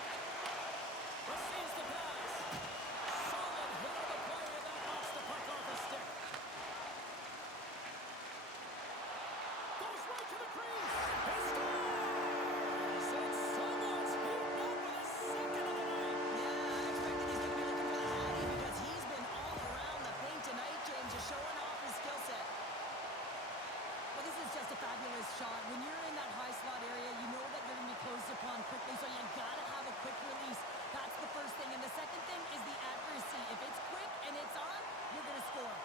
Receives the pass. Solid hit of the play, and that knocks the puck off his stick. Goes right to the crease. He scores! And someone's heating up with a second of the night. Yeah, I expected he's going to be looking for the Hattie because he's been all around the paint tonight, James, just showing off his skill set. Well, this is just a fabulous shot. When you're in that high slot area, you know that you're going to be closed upon quickly, so you got to have a quick release. That's the first thing. And the second thing is the accuracy. If it's quick and it's on, you're going to score.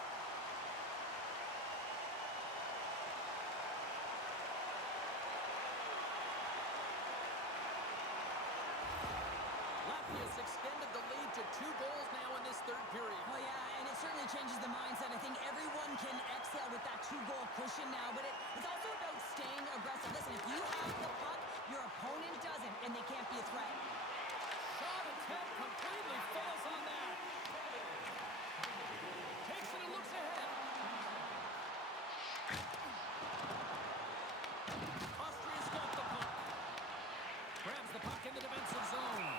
Latvia's extended the lead to 2 goals now in this third period. Oh, yeah, and it certainly changes the mindset. I think everyone can exhale with that 2-goal cushion now, but it's also about staying aggressive. Listen, if you have the puck, your opponent doesn't, and they can't be a threat. Shot attempt completely fails on that. Takes it and looks ahead. Austria's got the puck. Grabs the puck in the defensive zone.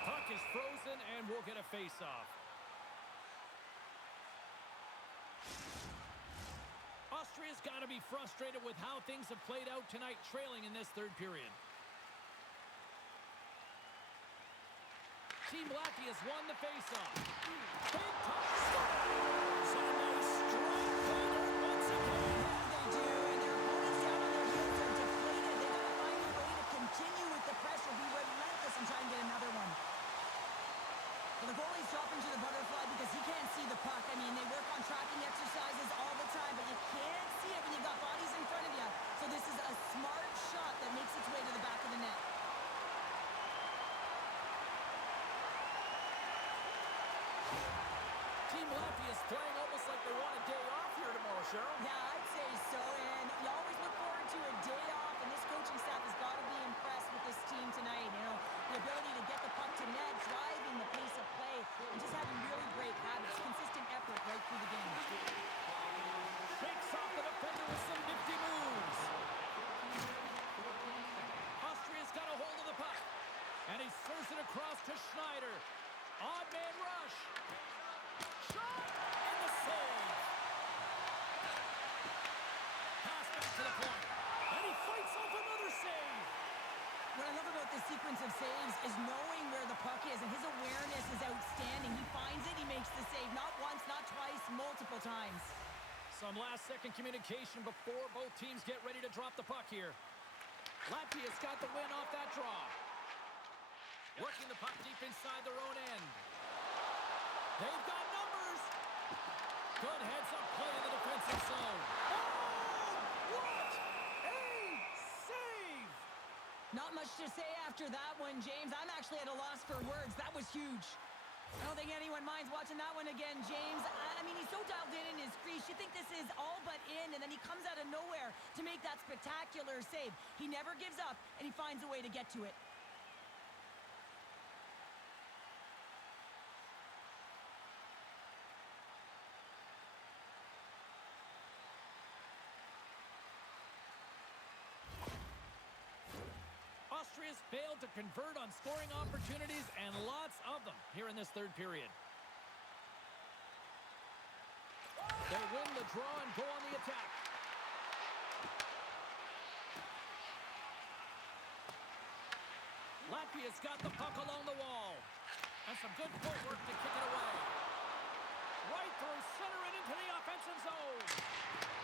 Puck is frozen and we'll get a face-off. Austria's got to be frustrated with how things have played out tonight, trailing in this third period. Team Latvia's won the face-off. Big touch scores! And they strike Vader once again. They do, and their opponents down on their heels are deflated. They got to find a way to continue with the pressure, be relentless, and try and get another one. Well, the goalie's dropping to the butterfly because he can't see the puck. I mean, they work on tracking exercises all the time, but you can't see it when you got bodies in front of you. So this is a smart shot that makes its way to the back of the net. Team Latvia's playing almost like they want a day off here tomorrow, Cheryl. Yeah, I'd say so, and you always look forward to a day off, and this coaching staff has got to be impressed with this team tonight. You know, the ability to get the puck to net, driving the pace of play, and just having really great habits, consistent effort right through the game. Shakes off the defender with some nifty moves. Austria's got a hold of the puck, and he serves it across to Schneider. Odd man rush. Shot! And the save. Pass back to the point. And he fights off another save. What I love about this sequence of saves is knowing where the puck is, and his awareness is outstanding. He finds it, he makes the save, not once, not twice, multiple times. Some last-second communication before both teams get ready to drop the puck here. Latvia's got the win off that draw. Working the puck deep inside their own end. They've got numbers. Good heads-up play in the defensive zone. Oh, what a save! Not much to say after that one, James. I'm actually at a loss for words. That was huge. I don't think anyone minds watching that one again, James. I mean, he's so dialed in his crease. You think this is all but in, and then he comes out of nowhere to make that spectacular save. He never gives up, and he finds a way to get to it. Austria's failed to convert on scoring opportunities, and lots of them here in this third period. They win the draw and go on the attack. Latvia's got the puck along the wall. And some good footwork to kick it away. Right through center and into the offensive zone.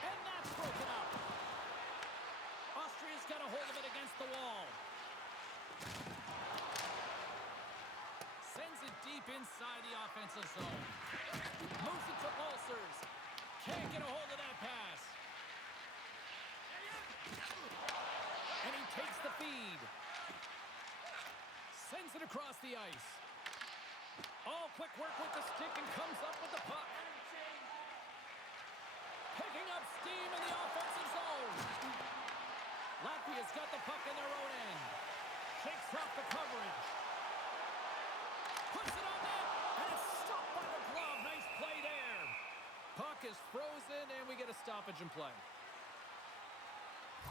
And that's broken up. Austria's got a hold of it against the wall. Sends it deep inside the offensive zone. Moves it to Pulsers. Can't get a hold of that pass. And he takes the feed. Sends it across the ice. All quick work with the stick and comes up with the puck. Picking up steam in the offensive zone. Latvia's got the puck in their own end. Shakes off the coverage. Puts it on net, and it's stopped by the glove. Nice play there. Puck is frozen, and we get a stoppage in play.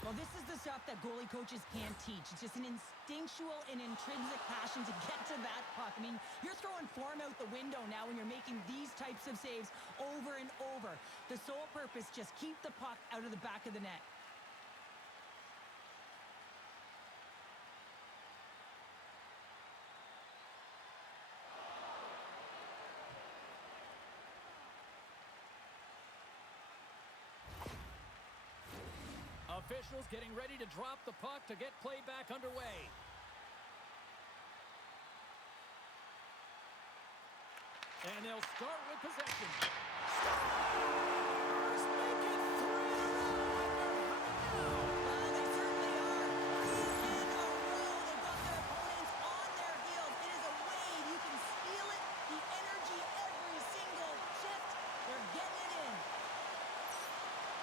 Well, this is the stuff that goalie coaches can't teach. It's just an instinctual and intrinsic passion to get to that puck. I mean, you're throwing form out the window now when you're making these types of saves over and over. The sole purpose, just keep the puck out of the back of the net. Officials getting ready to drop the puck to get play back underway. And they'll start with possession. Stars make it 3 in a row. Well, they certainly are. 3 in a row. They've got their opponents on their heels. It is a wave. You can feel it. The energy every single shift. They're getting it in.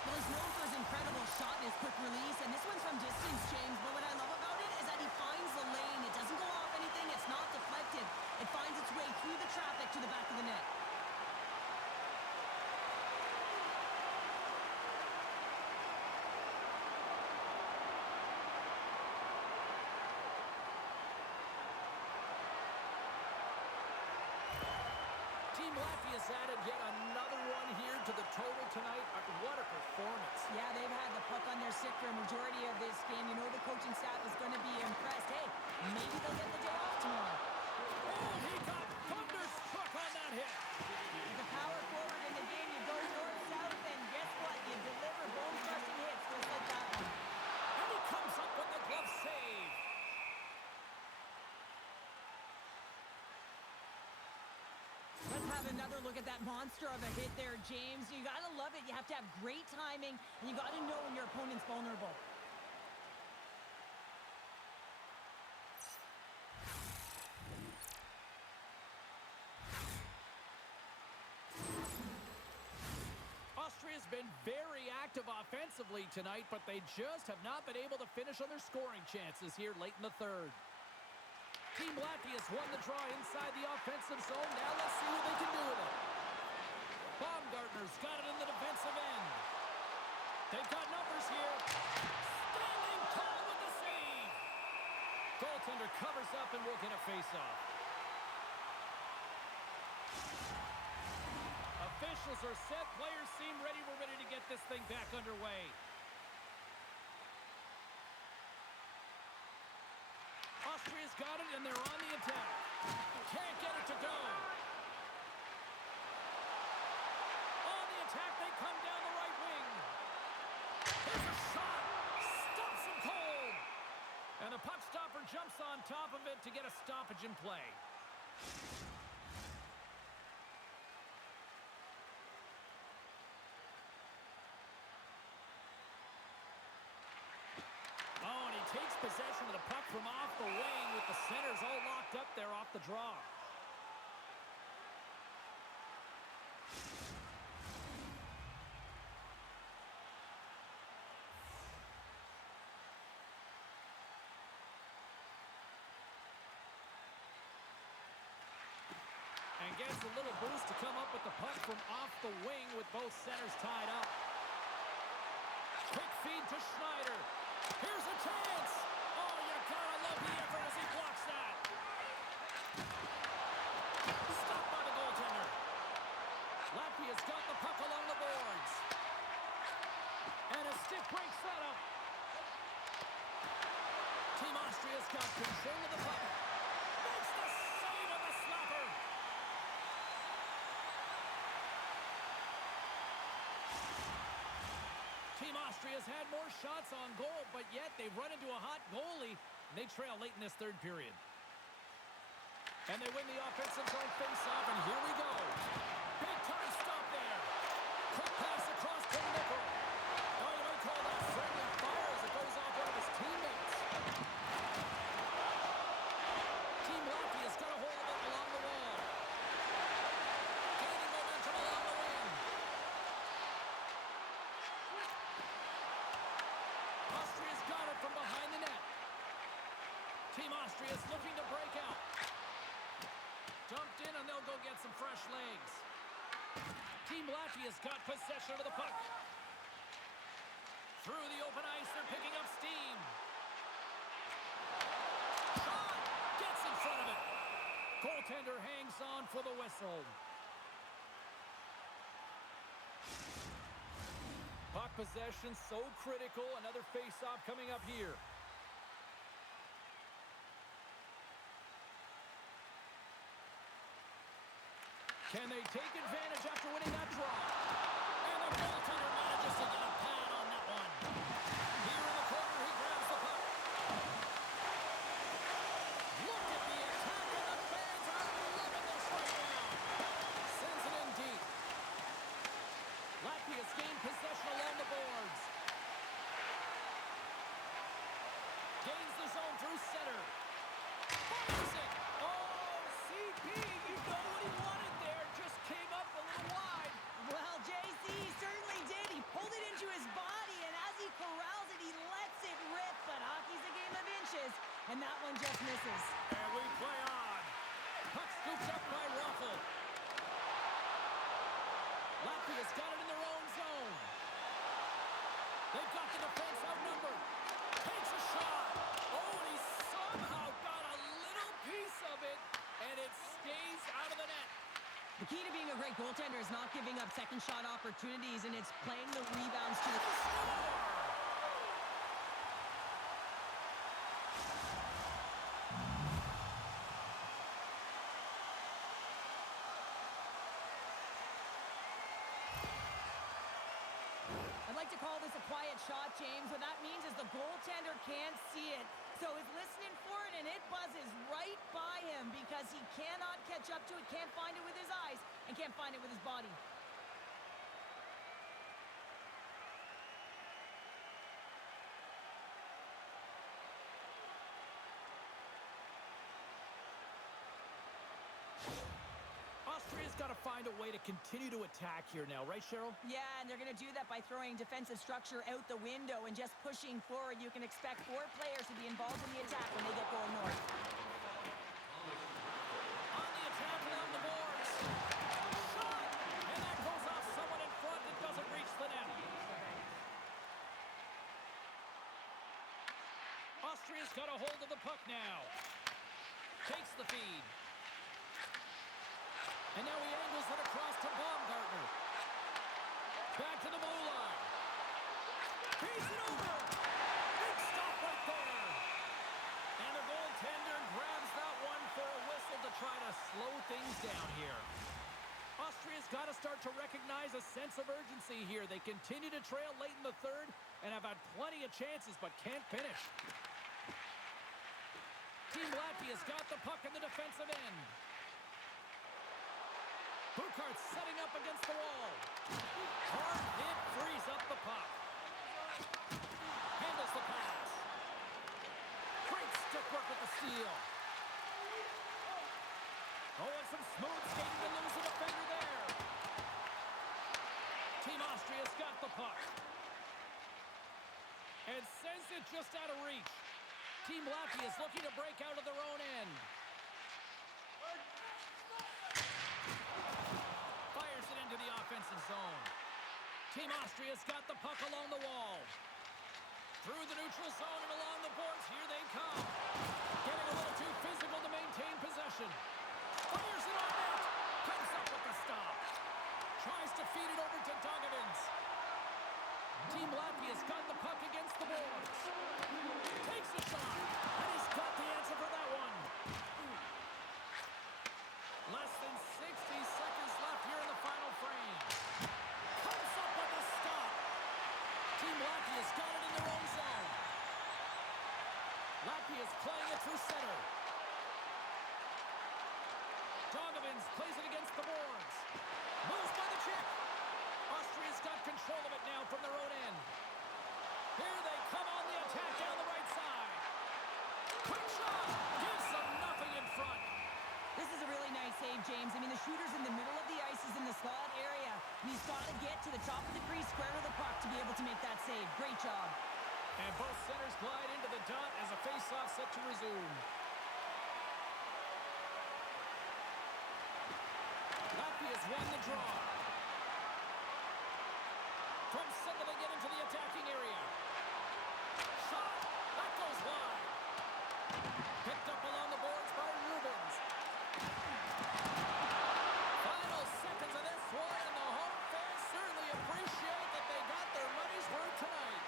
Well, he's known for his incredible shot and his quick release, and this one's from distance, James. But what I love about it is that he finds the lane. It doesn't go off anything. It's not deflected. It finds its way through the traffic to the back of the net. Team Latvia's added yet another one here to the total tonight. What a performance. Yeah, they've had the puck on their stick for a majority of this game. You know the coaching staff is going to be impressed. Hey, maybe they'll get the day off tomorrow. Oh, he got thunderstruck on that hit. With the power forward in the game, you go north-south, and guess what? You deliver bone-crushing hits just like that one. And he comes up with the glove save. Let's have another look at that monster of a hit there, James. You got to love it. You have to have great timing, and you got to know when your opponent's vulnerable. Austria's been very active offensively tonight, but they just have not been able to finish on their scoring chances here late in the third. Team Latvia's won the draw inside the offensive zone. Now let's see what they can do with it. Baumgartner's got it in the defensive end. They've got numbers here. Standing tall with the save. Goaltender covers up and will get a face-off. Officials are set. Players seem ready. We're ready to get this thing back underway. Austria's got it, and they're on the attack. Can't get it to go. On the attack, they come down the right wing. There's a shot. Stops him cold. And the puck stopper jumps on top of it to get a stoppage in play. Oh, and he takes possession of the puck from off the wing with the centers all locked up there off the draw. And gets a little boost to come up with the puck from off the wing with both centers tied up. Quick feed to Schneider. Here's a chance. Oh, you gotta love the effort as he blocks that. Stopped by the goaltender. Latvia's got the puck along the boards. And a stick break setup. Team Austria's got control of the puck. Makes the save on the slapper. Team Austria's had more shots on goal, but yet they've run into a hot goalie, and they trail late in this third period. And they win the offensive zone face-off, and here we go. Big-time stop there. Quick pass across to Nickel. Oh, you might call that friendly fire as it goes off one of his teammates. Team Latvia's got a hold of it along the wall. Gaining momentum along the wing. Austria's got it from behind the net. Team Austria's looking to break out. Dumped in, and they'll go get some fresh legs. Team Latvia's got possession of the puck. Through the open ice, they're picking up steam. Shot! Gets in front of it. Goaltender hangs on for the whistle. Puck possession so critical. Another face-off coming up here. Can they take advantage after winning that draw? And the goaltender manages to get a pad on that one. Here in the corner, he grabs the puck. Look at the attack, and the fans are loving this right now. Sends it in deep. Latvia's gained possession along the boards. Gains the zone through center. Fires it. Oh, CP, you know what he wanted there. Just came up a little wide. Well, JC certainly did. He pulled it into his body, and as he corrals it, he lets it rip. But hockey's a game of inches, and that one just misses. And we play on. Puck scoops up by Ruffle. Latvia's got it in their own zone. They've got the defense outnumbered. Takes a shot. Oh, and he somehow got a little piece of it, and it stays out of the net. The key to being a great goaltender is not giving up second shot opportunities, and it's playing the rebounds to the Score! I'd like to call this a quiet shot, James. What that means is the goaltender can't see it. So he's listening for it, and it buzzes right by him because he cannot catch up to it, can't find it with his eyes, and can't find it with his body. Austria's got to find a way to continue to attack here now, right, Cheryl? Yeah, and they're going to do that by throwing defensive structure out the window and just pushing forward. You can expect 4 players to be involved in the attack when they get going north. On the attack along the boards. Shot! And that goes off someone in front that doesn't reach the net. Austria's got a hold of the puck now. Takes the feed. And now he angles it across to Baumgartner. Back to the blue line. Feeds it over. Big stop right there. And the goaltender grabs that one for a whistle to try to slow things down here. Austria's got to start to recognize a sense of urgency here. They continue to trail late in the third and have had plenty of chances but can't finish. Team Latvia's got the puck in the defensive end. Burkhardt's setting up against the wall. Hard hit frees up the puck. Handles the pass. Great stick work with the steal. Oh, and some smooth skating to lose the defender there. Team Austria's got the puck. And sends it just out of reach. Team Latvia's looking to break out of their own end. Fires it into the offensive zone. Team Austria's got the puck along the wall. Through the neutral zone and along the boards, here they come. Getting a little too physical to maintain possession. Fires it on net. Comes up with the stop. Tries to feed it over to Dogovins. Team Latvia's got the puck against the boards. Takes the shot. And he's got the answer for that one. Less than 60 seconds left here in the final frame. Comes up with a stop. Team Latvia's got it in their own zone. Latvia's playing it through center. James. I mean, the shooter's in the middle of the ice, is in the slot area, and he's got to get to the top of the crease, square to the puck to be able to make that save. Great job. And both centers glide into the dot as a face-off set to resume. Latvia's won the draw. From center they get into the attacking area. Shot! That goes wide. Picked up along the boards by Rubens. Final seconds of this one, and the home fans certainly appreciate that they got their money's worth tonight.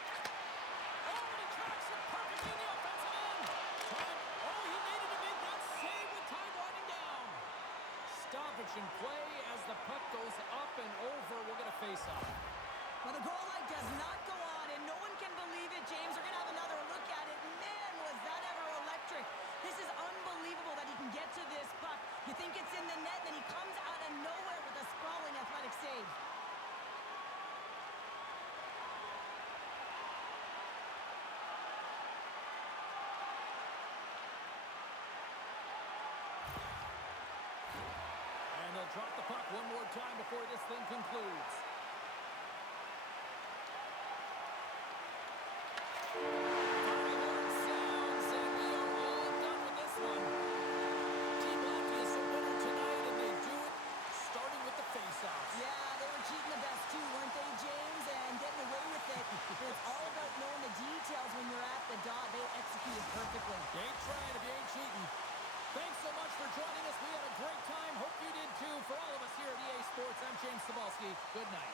Oh, and he tracks it perfectly in the offensive end. Time. Oh, he needed to make that save with time winding down. Stoppage in play as the puck goes up and over. We'll get a face-off. Well, the goal line does not go on, and no one can believe it, James. We're going to have another look at it. Man, was that ever electric. This is unbelievable that he can get to this puck. You think it's in the net, then he comes out of nowhere with a sprawling athletic save. And they'll drop the puck one more time before this thing concludes. Fireworks sounds, and we are all done with this one. Team Latvia is the winner tonight, and they do it starting with the face-offs. Yeah, they were cheating the best too, weren't they, James? And getting away with it. It's all about knowing the details when you're at the dot. They executed perfectly. You ain't trying if you ain't cheating. Thanks so much for joining us. We had a great time. Hope you did too. For all of us here at EA Sports, I'm James Cebulski. Good night.